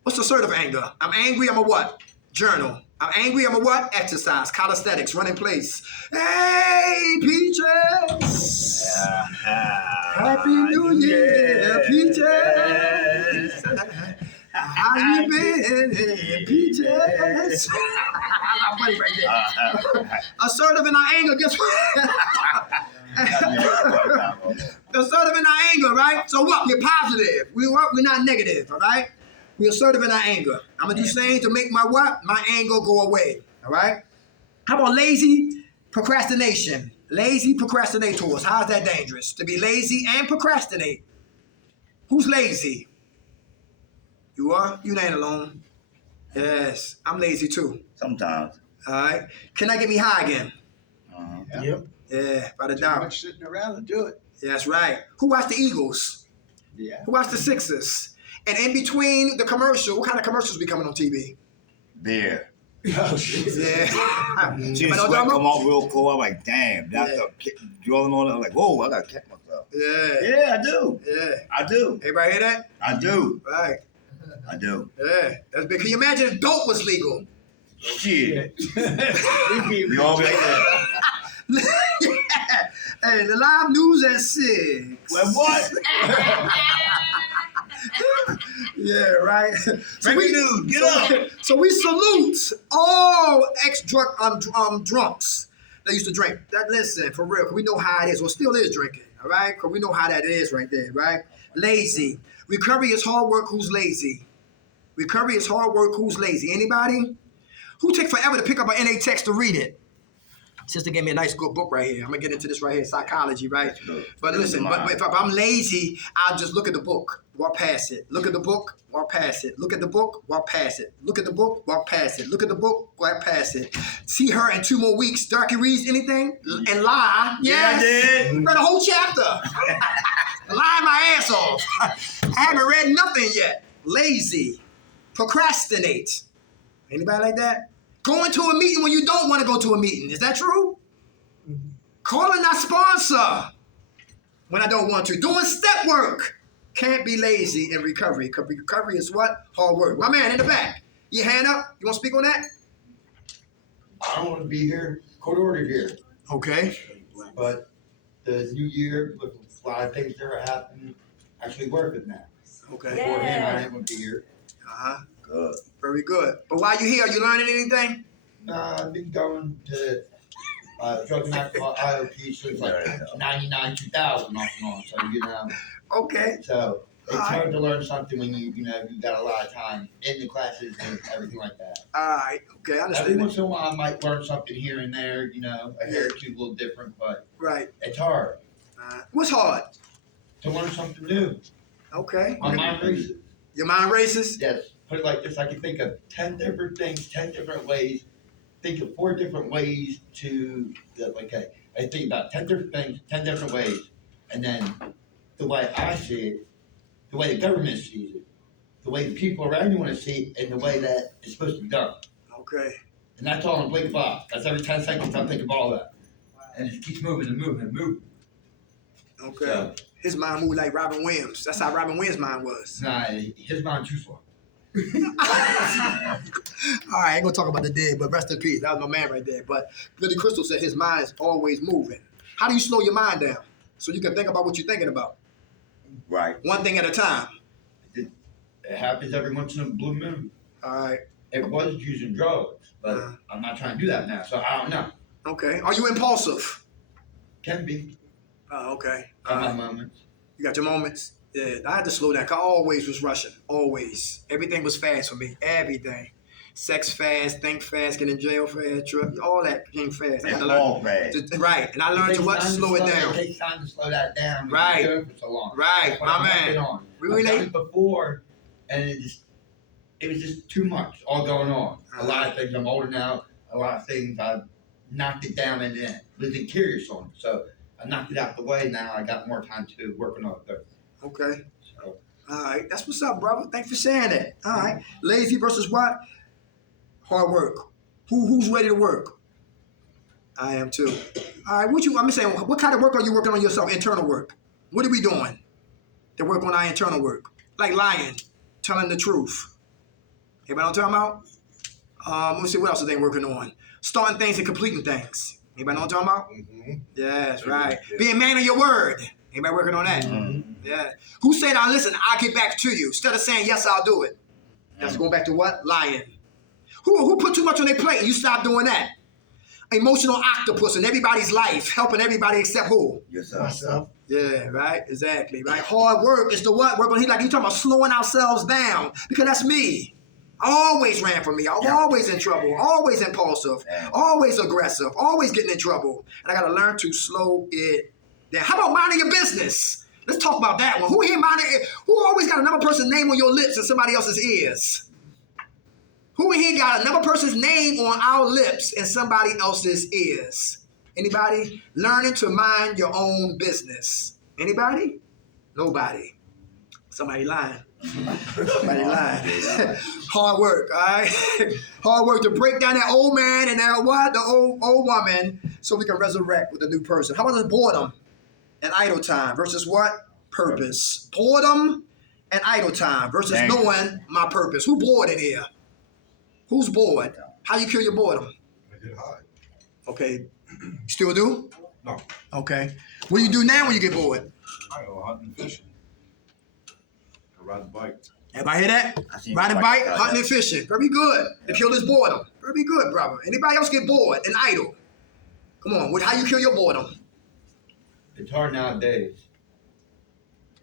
What's assertive anger? I'm angry. I'm a what? Journal. I'm angry. I'm a what? Exercise. Calisthenics. Run in place. Hey, Peaches. Happy New Year, Peaches. How you been, Peaches? I'm funny right there. Assertive in our anger, guess what? Assertive in our anger, right? So what? We're positive. We're not negative, all right? We're assertive in our anger. I'm gonna do something to make my what? My anger go away, all right? How about lazy procrastination? Lazy procrastinators. How's that dangerous? To be lazy and procrastinate. Who's lazy? You are? You ain't alone. Yes, I'm lazy too. Sometimes. All right. Can I get me high again? Yep. Yeah, by the Too doubt. much sitting around to do it. Yeah, that's right. Who watched the Eagles? Yeah. Who watched the Sixers? And in between the commercial, what kind of commercials be coming on TV? Beer. Oh, shit. Yeah. See the But sweat I'm- come out real cold. I'm like, damn. That's Yeah. the drawing on it. I'm like, whoa, I gotta catch myself. Yeah. Yeah, I do. Yeah. I do. Everybody hear that? I do. Right. I do. Yeah. That's big. Can you imagine if dope was legal? Shit. We We all be like that. Yeah. Hey, the live news at 6. Well, what? Yeah, right. Breaking news. Get up. So we salute all ex-drunk drunks that used to drink. That listen, for real, 'cause we know how it is, or still is drinking. All right, because we know how that is right there. Right. Lazy. Recovery is hard work. Who's lazy? Recovery is hard work. Who's lazy? Anybody? Who take forever to pick up an NA text to read it? Sister gave me a nice good book right here. I'm gonna get into this right here, psychology, right? That's good. But Good listen, mind. but if I'm lazy, I'll just look at the book, walk past it. Look at the book, walk past it. Look at the book, walk past it. Look at the book, walk past it. Look at the book, walk past it. See her in 2 more weeks. Darky reads anything and lie. Yeah, I did. Read a whole chapter. Lying my ass off. I haven't read nothing yet. Lazy, procrastinate. Anybody like that? Going to a meeting when you don't want to go to a meeting. Is that true? Calling our sponsor when I don't want to. Doing step work. Can't be lazy in recovery. Because recovery is what? Hard work. My man in the back. Your hand up. You want to speak on that? I don't want to be here, court ordered here, Okay. but the new year, with a lot of things that are happening, actually working now. Okay. Beforehand, I didn't want to be here. Uh-huh. Good. Very good. But while you're here, are you learning anything? I've been going to drug and alcohol IOP since like 99, 2000 off and on. So, you know, Okay. so it's Alright. hard to learn something when you got a lot of time in the classes and everything like that. All right. Okay, I Every understand. once in a while, I might learn something here and there, a hair or two, a little different, but Right. it's hard What's hard? to learn something new. Okay. My mind races. Your mind races? Yes, put it like this, I can think of 10 different things, 10 different ways, think of 4 different ways to, I think about 10 different things, 10 different ways, and then the way I see it, the way the government sees it, the way the people around you want to see it, and the way that it's supposed to be done. Okay. And that's all in a blink of an eye. That's every 10 seconds I think of all that. And it just keeps moving and moving and moving. Okay. So, His mind moved like Robin Williams. That's how Robin Williams' mind was. nah, his mind's too slow. All right, I ain't gonna talk about the dead, but rest in peace. That was my man right there. But Billy Crystal said his mind is always moving. How do you slow your mind down so you can think about what you're thinking about? Right. One thing at a time. It happens every once in a blue moon. All right. It was using drugs, but Uh-huh. I'm not trying to do that now, so I don't know. Okay. Are you impulsive? Can be. Oh, okay. I have moments. You got your moments. Yeah, I had to slow down. 'Cause I always was rushing. Always. Everything was fast for me. Everything. Sex fast, think fast, get in jail fast, trip, all that came fast. I had It's to learn. all bad. Right. And I learned to what? Slow it down. It takes time to slow that down. Right. You've been doing it for so long. Right, That's what my I'm man. working on. We I've done relate. it before, and it was just too much all going on. A lot of things. I'm older now. A lot of things I've knocked it down and then wasn't curious on. So I knocked it out the way. Now I got more time to work on other things. Okay. So All right, that's what's up, brother. Thanks for saying that. All right, lazy versus what? Hard work. Who's ready to work? I am too. All right, I'm saying, what kind of work are you working on yourself? Internal work. What are we doing to work on our internal work? Like lying, telling the truth. Anybody know what I'm talking about? Let me see what else are they working on. Starting things and completing things. Anybody know what I'm talking about? Mm-hmm. Yes, right. Yeah. Being man of your word. Anybody working on that? Yeah. Who said, "Now listen, I'll get back to you," instead of saying, "Yes, I'll do it"? That's going back to what? Lying. Who put too much on their plate and you stop doing that? Emotional octopus in everybody's life, helping everybody except who? Yourself. Myself. Yeah, right. Exactly. Right. Hard work is the what? Work on he like you talking about slowing ourselves down because that's me. I always ran from me. I'm always in trouble. Always impulsive. Always aggressive. Always getting in trouble. And I gotta learn to slow it down. How about minding your business? Let's talk about that one. Who here minding? Who always got another person's name on your lips and somebody else's ears? Who in here got another person's name on our lips and somebody else's ears? Anybody? Learning to mind your own business. Anybody? Nobody. Somebody lying. Somebody lying. Hard work, all right? Hard work to break down that old man and that what? The old woman so we can resurrect with a new person. How about the boredom and idle time versus what? Purpose. Boredom and idle time versus knowing my purpose. Who bored in here? Who's bored? How you kill your boredom? I get high. Okay. Still do? No. Okay. What do you do now when you get bored? I go hunting and fishing. I ride the bike. Everybody hear that? Riding bike, hunting and fishing. Very good. To kill this boredom. Very good, brother. Anybody else get bored and idle? Come on. How you kill your boredom? It's hard nowadays.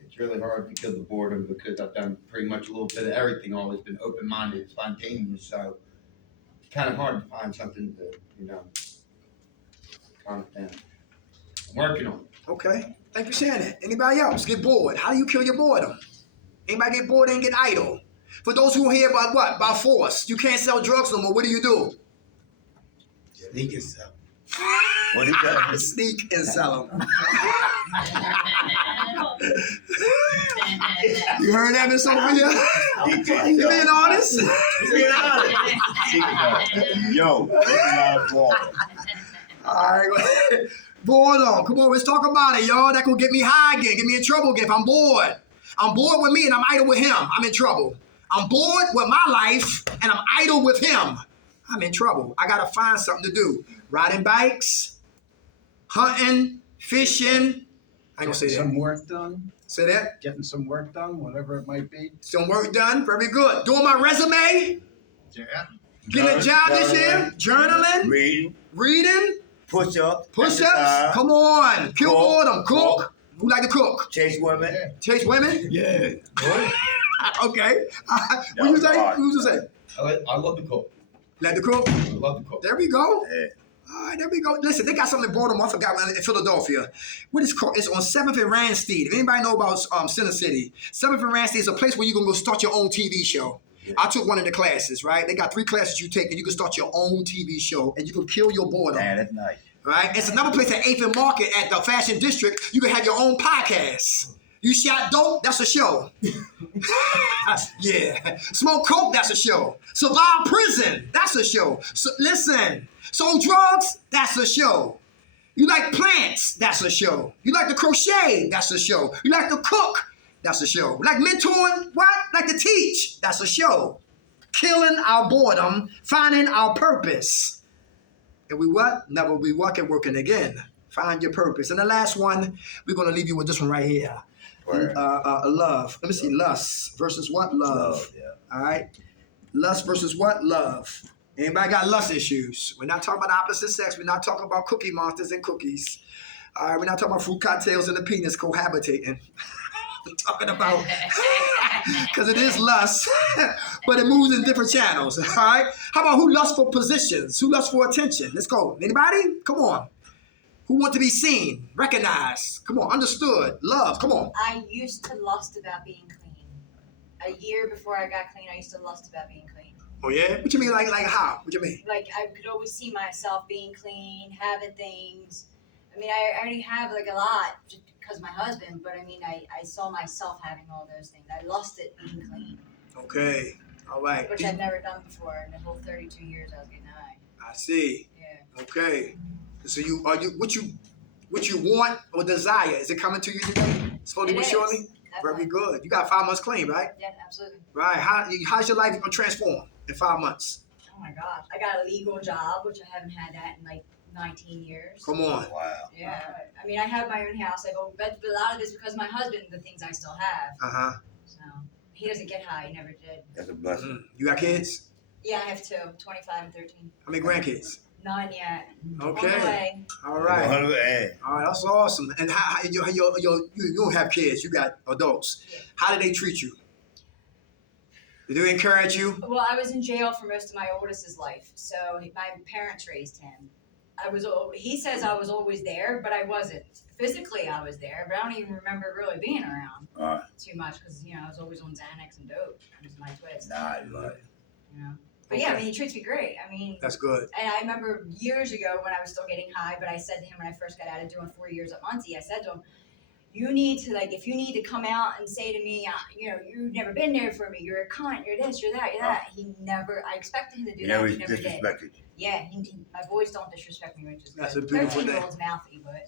It's really hard to kill the boredom because I've done pretty much a little bit of everything. Always been open-minded, spontaneous. So it's kind of hard to find something to, calm it down. I'm working on it. Okay. Thank you for saying that. Anybody else get bored? How do you kill your boredom? Anybody get bored and get idle? For those who are here by what? By force. You can't sell drugs no more. What do? Sneak and sell. What is that? Sneak and sell them. You heard that, Miss Sophia? You being honest? Yo, all right. Boredom. Come on, let's talk about it, y'all. That could get me high again, get me in trouble again if I'm bored. I'm bored with me and I'm idle with him. I'm in trouble. I'm bored with my life and I'm idle with him. I'm in trouble. I gotta find something to do. Riding bikes, hunting, fishing. I ain't gonna say that. Some work done. Say that. Getting some work done, whatever it might be. Some work done. Very good. Doing my resume. Yeah. Getting a job this year. Journaling. Reading. Push-ups. Push-ups. Come on. Kill boredom. Cook. Who like to cook? Chase women. Chase women? Yeah. Okay. What you say? What you say? I love to cook. Like to cook? I love to cook. There we go. Yeah. All right, there we go. Listen, they got something in Baltimore. I forgot in Philadelphia. What is called? It's on 7th and Randstead. If anybody know about Center City, 7th and Randstead is a place where you can go start your own TV show. Yeah. I took one of the classes, right? They got 3 classes you take, and you can start your own TV show, and you can kill your boredom. Man, that's nice. Right? It's another place at 8th and Market at the Fashion District. You can have your own podcast. You shot dope, that's a show. Yeah. Smoke coke, that's a show. Survive prison, that's a show. So, listen, sold drugs, that's a show. You like plants, that's a show. You like to crochet, that's a show. You like to cook, that's a show. Like mentoring, what? Like to teach, that's a show. Killing our boredom, finding our purpose. And we what? Never be working again. Find your purpose. And the last one, we're going to leave you with this one right here. Love. Let me see. Lust versus what? Love. Yeah. All right. Lust versus what? Love. Anybody got lust issues? We're not talking about opposite sex. We're not talking about cookie monsters and cookies. All right. We're not talking about fruit cocktails and the penis cohabitating. We're talking about, because it is lust, but it moves in different channels. All right. How about who lusts for positions? Who lusts for attention? Let's go. Anybody? Come on. Who want to be seen, recognized? Come on, understood, loved. Come on. I used to lust about being clean. A year before I got clean, I used to lust about being clean. Oh yeah? What you mean, like how? What you mean? Like I could always see myself being clean, having things. I mean, I already have like a lot. because my husband, but I mean, I saw myself having all those things. I lost it being clean, Okay. All right. which I've never done before in the whole 32 years I was getting high. I see. Yeah. Okay. So what you want or desire, is it coming to you today? Slowly It but is, surely? Very definitely. good. You got 5 months clean, right? Yeah, absolutely. Right. How's your life gonna transform in 5 months? Oh my gosh. I got a legal job, which I haven't had that in like 19 years. Come on. Wow. Yeah. I mean, I have my own house. But a lot of this because my husband, the things I still have. Uh-huh. So he doesn't get high. He never did. That's a blessing. You got kids? Yeah, I have 2, 25 and 13. How many grandkids? None yet. On the Okay. way. All right. Hey. All right, that's awesome. And how you don't have kids, you got adults. Yeah. How do they treat you? Do they encourage you? Well, I was in jail for most of my oldest's life, so my parents raised him. He says I was always there, but I wasn't. Physically, I was there, but I don't even remember really being around All right. too much because I was always on Xanax and dope. That was my twist. Nah, you right. But yeah, I mean, he treats me great. I mean, That's good. and I remember years ago when I was still getting high, but I said to him when I first got out of doing 4 years at Muncie, I said to him, you need to, if you need to come out and say to me, you've never been there for me, you're a cunt, you're this, you're that, you're that. He never, I expected him to do You that, never he never did. disrespected. Yeah, my boys don't disrespect me, which is That's good. a beautiful thing. 13-year-old's mouthy, but.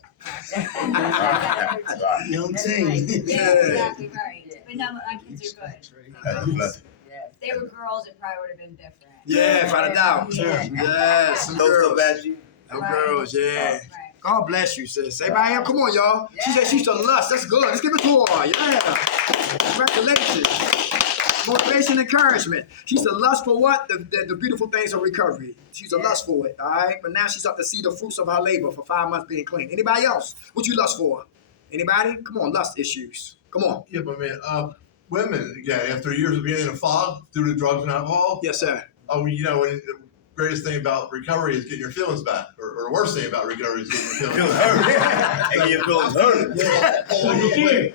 Right. Young That's team. right. Yeah, Yeah. exactly right. But no, my kids are good. That's a blessing. If they were girls, it probably would have been different. Yeah, without a doubt. Yeah. Yes, some Those girls. about you. Some Right. girls, yeah. Right. God bless you, sis. Everybody else, come on, y'all. She said she's the lust. That's good. Let's give it to her. Yeah. Congratulations. Motivation, encouragement. She's the lust for what? The beautiful things of recovery. She's a lust for it, all right? But now she's up to see the fruits of her labor for 5 months being clean. Anybody else? What you lust for? Anybody? Come on, lust issues. Come on. Yeah, but man, women, again, after years of being in a fog due to drugs and alcohol, Yes, sir. and the greatest thing about recovery is getting your feelings back. Or the worst thing about recovery is getting your Feels feelings back. hurt. And your feelings hurt.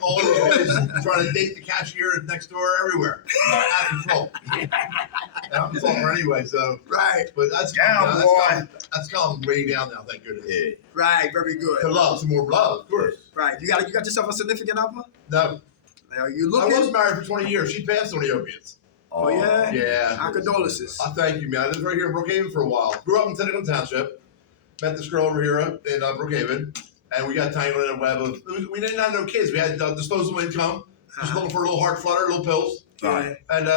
All those ways, trying to date the cashier next door everywhere. Out of control. Out of control anyway, so. Right, But that's Down, boy. that's calmed way down now, thank goodness. Yeah. right. Very To good. love, some more love, of course. Right. You got yourself a significant other? No, Are you I was looking? married for 20 years. She passed on the opiates. Oh, yeah? Yeah. Our condolences. I thank you, man. I lived right here in Brookhaven for a while. Grew up in Tennessee Township. Met this girl over here in Brookhaven, and we got tangled in a web of. We didn't have no kids. We had disposable income. Just looking for a little heart flutter, little pills. Right. And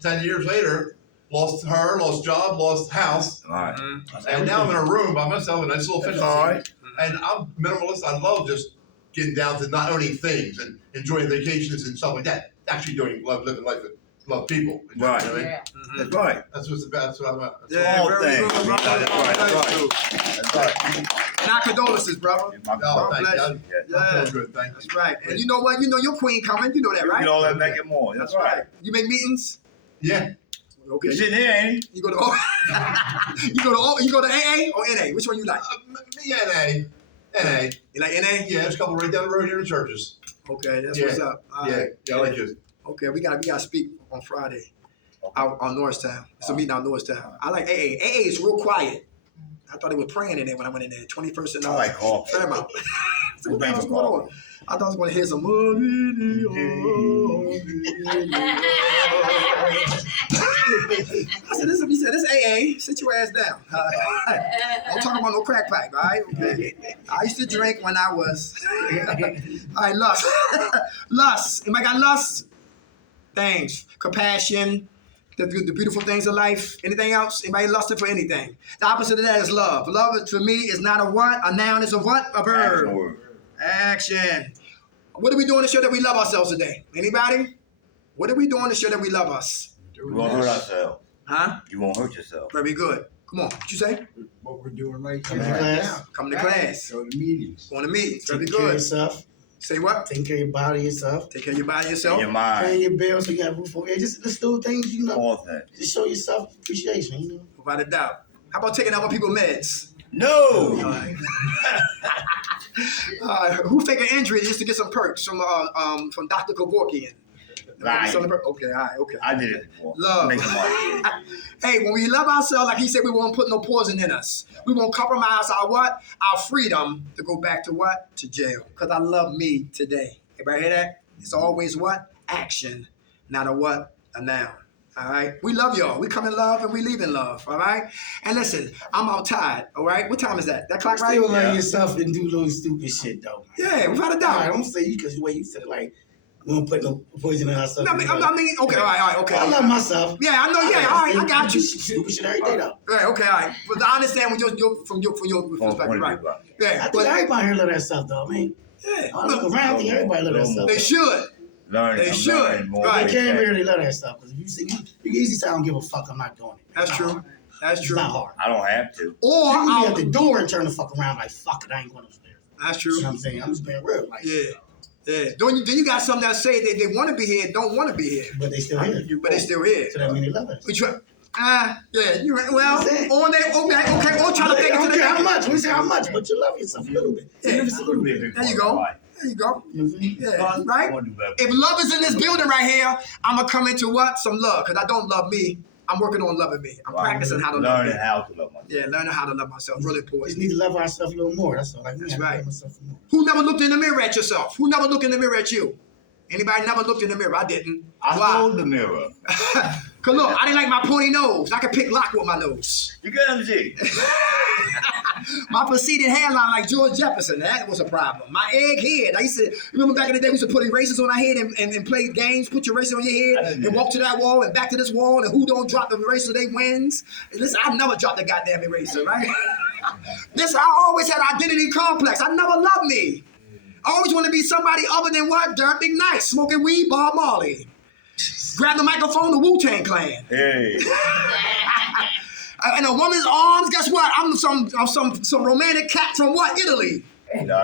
10 years later, lost her, lost job, lost house, All right. and now I'm in a room by myself, a nice little That's fitness all center. right. And I'm minimalist. I love just getting down to not owning things and enjoying vacations and stuff like that. Actually living life with love people. You know Right. what I mean? Yeah. That's right. That's what's about. That's what I'm at. That's Yeah, All very things. good, brother. That's right, that's right. That's right. And our condolences, brother. My all. God. Oh, thank bless you. Yeah. I feel good. Thank you. That's right. And you know what? You know your queen coming. You know that, You right? can all that make it more. That's right. You make meetings? Yeah. Okay. He's sitting here, ain't he? You go to you go to AA or NA? Which one you like? Yeah, NA. You like NA? Yeah, there's a couple right down the road here in the churches. Okay, that's Yeah. what's up. All Yeah, right. yeah, I like it. Okay, we gotta speak on Friday out on Norristown. It's a meeting out Norristown. I like AA. AA is real quiet. I thought they were praying in there when I went in there. 21st and I like coffee. Fairmount. So what the Thank hell's you, going on? I thought I was going to hear some. I said, he said, this AA. Sit your ass down. Don't talk about no crack pipe, all right? Okay. I used to drink when I was. All right, lust. Lust. Anybody got lust? Things. Compassion. The beautiful things of life. Anything else? Anybody lusted for anything? The opposite of that is love. Love for me is not a what? A noun is a what? A verb. Action word. Action. What are we doing to show that we love ourselves today? Anybody? What are we doing to show that we love us? We won't hurt ourselves. Huh? You won't hurt yourself. Very good. Come on. What you say? What we're doing right Come to here. class. Come to class. Go to meetings. Go on the meetings. Very Take care of good. yourself. Say what? Take care of your body, yourself. Take care of your body In yourself. your Paying mind. your bills so you have roof over your head. Just little things, All things. Just show yourself appreciation, Without a doubt. How about taking other people's meds? No! All right. Who fake an injury just to get some perks from Dr. Kevorkian? Lying. Okay, all right, okay. I did it before. Love. Make somebody do Hey, when we love ourselves, like he said, we won't put no poison in us. We won't compromise our what? Our freedom to go back to what? To jail. Because I love me today. Everybody hear that? It's always what? Action. Not a what? A noun. All right? We love y'all. We come in love and we leave in love. All right? And listen, I'm out tired. All right? What time is that? That clock right? Still love Yeah. yourself and do little stupid shit though. Yeah, without a I doubt. don't say you because the way you said it, like we don't put no poison in ourselves. No, I mean, okay, all right, okay. I love myself. Yeah, I know, yeah, all right, I got you. Stupid shit every day though. Right, okay, all right. But I understand what from your it. perspective, right? Yeah, I but think everybody here love themselves though, man. yeah, I look around, I think everybody love themselves. they should. Learning. They I'm should. learning more. Right. They came here, they love themselves. Because if you see, you can easily say, I don't give a fuck, I'm not doing it. That's It's true. not hard. That's It's true. not hard. I don't have to. Or You can be I'll, at the door and turn the fuck around like, fuck it, I ain't going upstairs. that's You know true. what I'm saying? I'm just being real. Like, Yeah, yeah. Then you got some that say they want to be here, don't want to be here, but they still here. but they still here. So that means they love us. We try. Yeah, you right. Well, That's it. on that, okay. Or try to I take it to don't the care how next. much. We say how much, but you love yourself a little bit. Yeah. Even if it's a little bit. There you go. There you go. You know what I'm saying? Yeah, right. I want to do better. If love is in this building right here, I'm gonna come into what? Some love, because I don't love me. I'm working on loving me. I'm practicing how to love me. Learning how to love myself. Yeah, learning how to love myself. Really We just important. need to love ourselves a little more. That's all. Like, we That's have to right. love myself more. Who never looked in the mirror at yourself? Who never looked in the mirror at you? Anybody never looked in the mirror? I didn't. I Why? stole the mirror. Cause look, I didn't like my pointy nose. I could pick lock with my nose. You get what I'm saying? My preceding hairline like George Jefferson. That was a problem. My egg head. I used to remember back in the day we used to put erasers on our head and play games. Put your eraser on your I head didn't do and that. walk to that wall and back to this wall and who don't drop the eraser they wins. And listen, I never dropped the goddamn eraser, right? Listen, I always had identity complex. I never loved me. I always want to be somebody other than what? Dirk McKnight, smoking weed, Bob Marley. Grab the microphone, the Wu-Tang Clan. Hey. In a woman's arms, guess what? I'm some romantic cat from what? Italy No.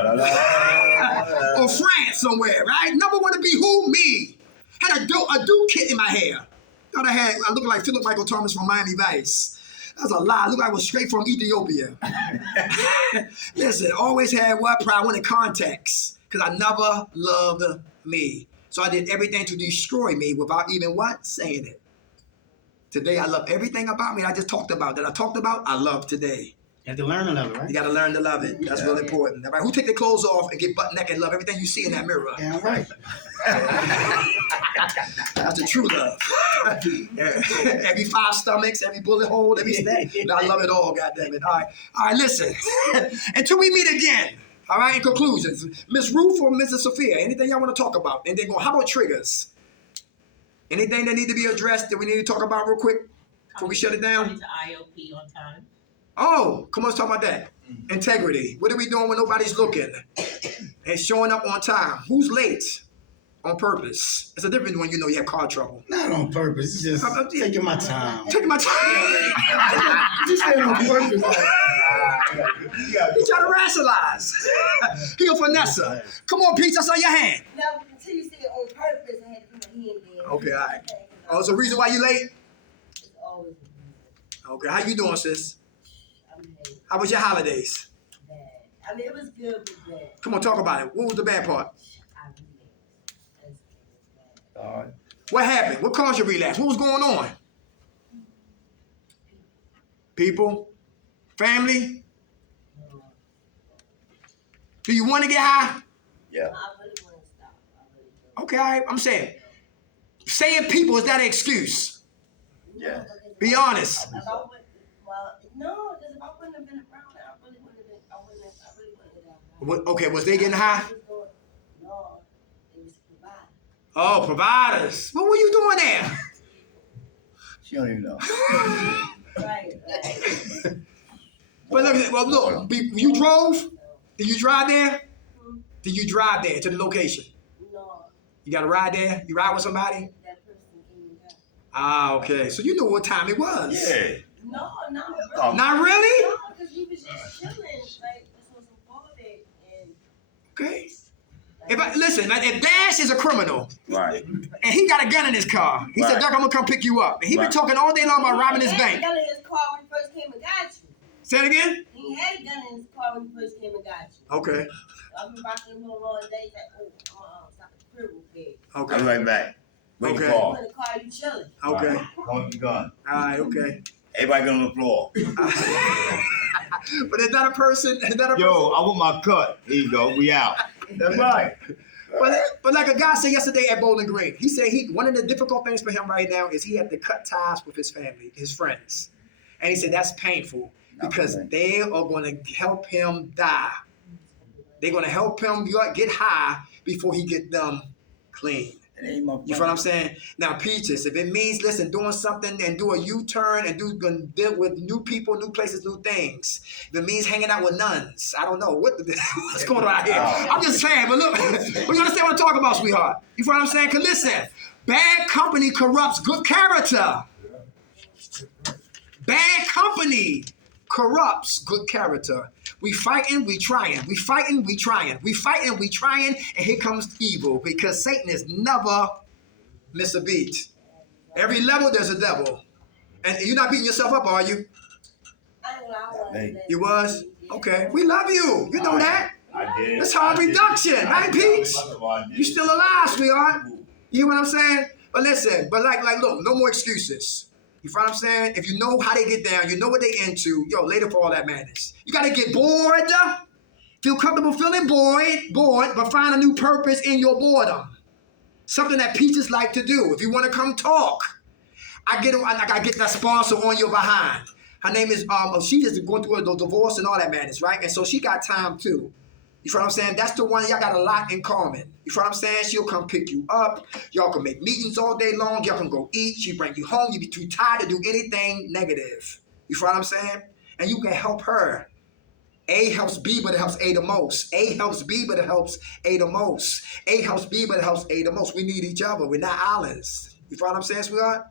or France somewhere, right? Never want to be who? Me. Had a Duke kit in my hair. Thought I looked like Philip Michael Thomas from Miami Vice. That's a lie. I looked like I was straight from Ethiopia. Listen, always had what? Pride when in context. Because I never loved me. So I did everything to destroy me without even what? Saying it. Today I love everything about me I just talked about. That I talked about, I love today. You have to learn to love it, right? You got to learn to love it. That's really important. All right? Who take their clothes off and get butt naked and love everything you see in that mirror? Damn right. That's a true love. Yeah. Every 5 stomachs, every bullet hole, every snap. I love it all, goddammit. All right, listen. Until we meet again. All right, in conclusions, Miss Ruth or Mrs. Sophia, anything y'all want to talk about? And then go, how about triggers? Anything that need to be addressed that we need to talk about real quick before we shut it down? Coming to IOP on time. Oh, come on, let's talk about that. Integrity. What are we doing when nobody's looking? And showing up on time. Who's late? On purpose. It's a different when you know you have car trouble. Not on purpose. It's just taking my time. Taking my time. Just saying on purpose. Like, You try to rationalize. He a finesse. Come on, Peach, I saw your hand. No, until you say it on purpose, I had to put my hand there. Okay, all right. Oh, it's a reason why you late? It's always a reason. Okay, how you doing, sis? I'm late. How was your holidays? Bad. I mean, it was good, but bad. Come on, talk about it. What was the bad part? I relapsed. It was bad. What happened? What caused your relapse? What was going on? People? Family? Do you want to get high? Yeah. I really want to stop. I really do. Okay, all right. I'm saying people, is that an excuse? Yeah. Be honest. If I would, well, no, because if I wouldn't have been around, I really wouldn't have been. I really wouldn't have. Okay, was they getting high? No, it was provided. Oh, providers. What were you doing there? She don't even know. Right. But look, you drove? Did you drive there? Did you drive there to the location? No, You got to ride there? You ride with somebody? that person came and got me. Ah, okay. So you knew what time it was. Yeah. No, not really. Oh. Not really? No, because we was just chilling. Like, this was a holiday. And, Okay. Listen, if Dash is a criminal Right. and he got a gun in his car, he said, Right. Doc, I'm going to come pick you up. And he been Right. talking all day long about robbing his he had bank. a gun in his car when he first came and got you. Say it again? He had a gun in his car when he first came and got you. Okay. I've been rocking him all day. He's like, oh, I'm stop the criminal thing. I'll be Okay. right back. Wait Okay. the car. You in the car, you chilling. Okay. Right. Come with your gun. All right. Okay. Everybody get on the floor. But is that a person? Is that a Yo, I want my cut. Here you go. We out. That's right. But like a guy said yesterday at Bowling Green, he said one of the difficult things for him right now is he had to cut ties with his family, his friends, and he said that's painful because they are going to help him die. They're going to help him get high before he get them clean. It ain't my You feel what I'm saying? Now, Peaches, if it means, listen, doing something and do a U-turn and deal with new people, new places, new things. If it means hanging out with nuns, I don't know what's going on out here. I'm just saying, but look, but you understand what I'm talking about, sweetheart? You feel what I'm saying? Because listen, bad company corrupts good character. Bad company corrupts good character. We fighting, we trying. We fighting, we trying. We fighting, we trying, and here comes evil because Satan is never miss a beat. Every level there's a devil. And you're not beating yourself up, are you? I ain't gonna lie. You was? Okay. We love you. You know that. I did. It's harm reduction, right, Peach? You still alive, sweetheart. You hear what I'm saying? But listen, look, no more excuses. You feel what I'm saying? If you know how they get down, you know what they into, later for all that madness. You gotta get bored, feel comfortable feeling bored, but find a new purpose in your boredom. Something that Peaches like to do. If you want to come talk, I get that sponsor on your behind. Her name is she just going through a divorce and all that madness, right? And so she got time too. You feel what I'm saying? That's the one y'all got a lot in common. You feel what I'm saying? She'll come pick you up. Y'all can make meetings all day long. Y'all can go eat. She bring you home. You be too tired to do anything negative. You feel what I'm saying? And you can help her. A helps B, but it helps A the most. A helps B, but it helps A the most. A helps B, but it helps A the most. We need each other. We're not islands. You feel what I'm saying, sweetheart?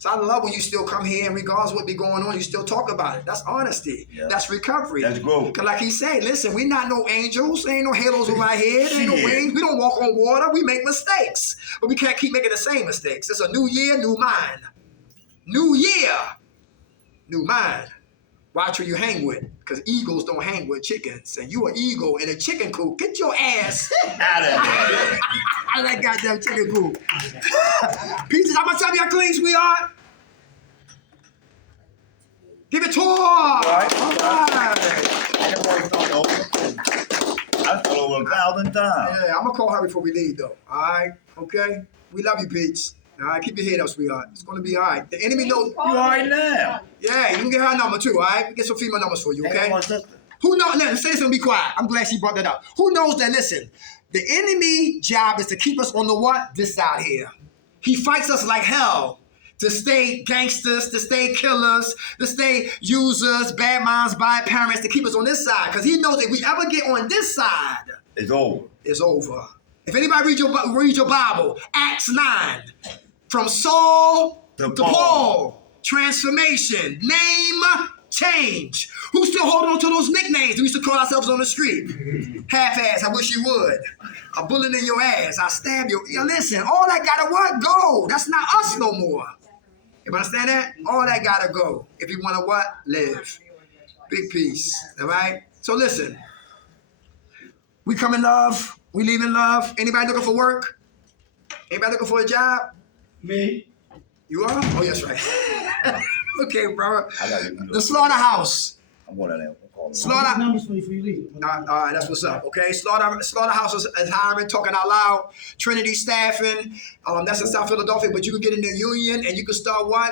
So I love when you still come here and regardless of what be going on, you still talk about it. That's honesty. Yeah. That's recovery. That's growth. Because like he said, listen, we're not no angels. There ain't no halos over our head. There ain't no wings. We don't walk on water. We make mistakes. But we can't keep making the same mistakes. It's a new year, new mind. New year, new mind. Watch who you hang with. Because eagles don't hang with chickens. And you an eagle in a chicken coop. Get your ass out of here. out of that goddamn chicken coop. Peaches, how much time y'all clean, sweetheart? Give it to her. All right. I told over 1,000 times. Yeah, I'm going to call her before we leave, though. All right? Okay? We love you, Peach. All right? Keep your head up, sweetheart. It's going to be all right. The enemy knows. You all right now? Yeah, you can get her number, too, all right? Get some female numbers for you, okay? My sister. Who knows? Now, say this and be quiet. I'm glad she brought that up. Who knows that, listen, the enemy job is to keep us on the what? This side here. He fights us like hell. To stay gangsters, to stay killers, to stay users, bad minds, bad parents, to keep us on this side. Because he knows if we ever get on this side, it's over. It's over. If anybody read your Bible, Acts 9, from Saul to Paul, transformation, name change. Who's still holding on to those nicknames we used to call ourselves on the street? Half-ass, I wish you would. A bullet in your ass, I stab you. Listen, all that gotta what? Go. That's not us no more. You understand that? All that gotta go. If you wanna what? Live. Big peace. All right? So listen. We come in love. We leave in love. Anybody looking for work? Anybody looking for a job? Me? You are? Oh, yes, right. Okay, bro. The slaughterhouse. I'm going to that. Slaughter. Numbers for you before you leave. All right, that's what's up. Okay, Slaughterhouse is hiring, talking out loud. Trinity Staffing. That's in South Philadelphia, but you can get in the union and you can start what?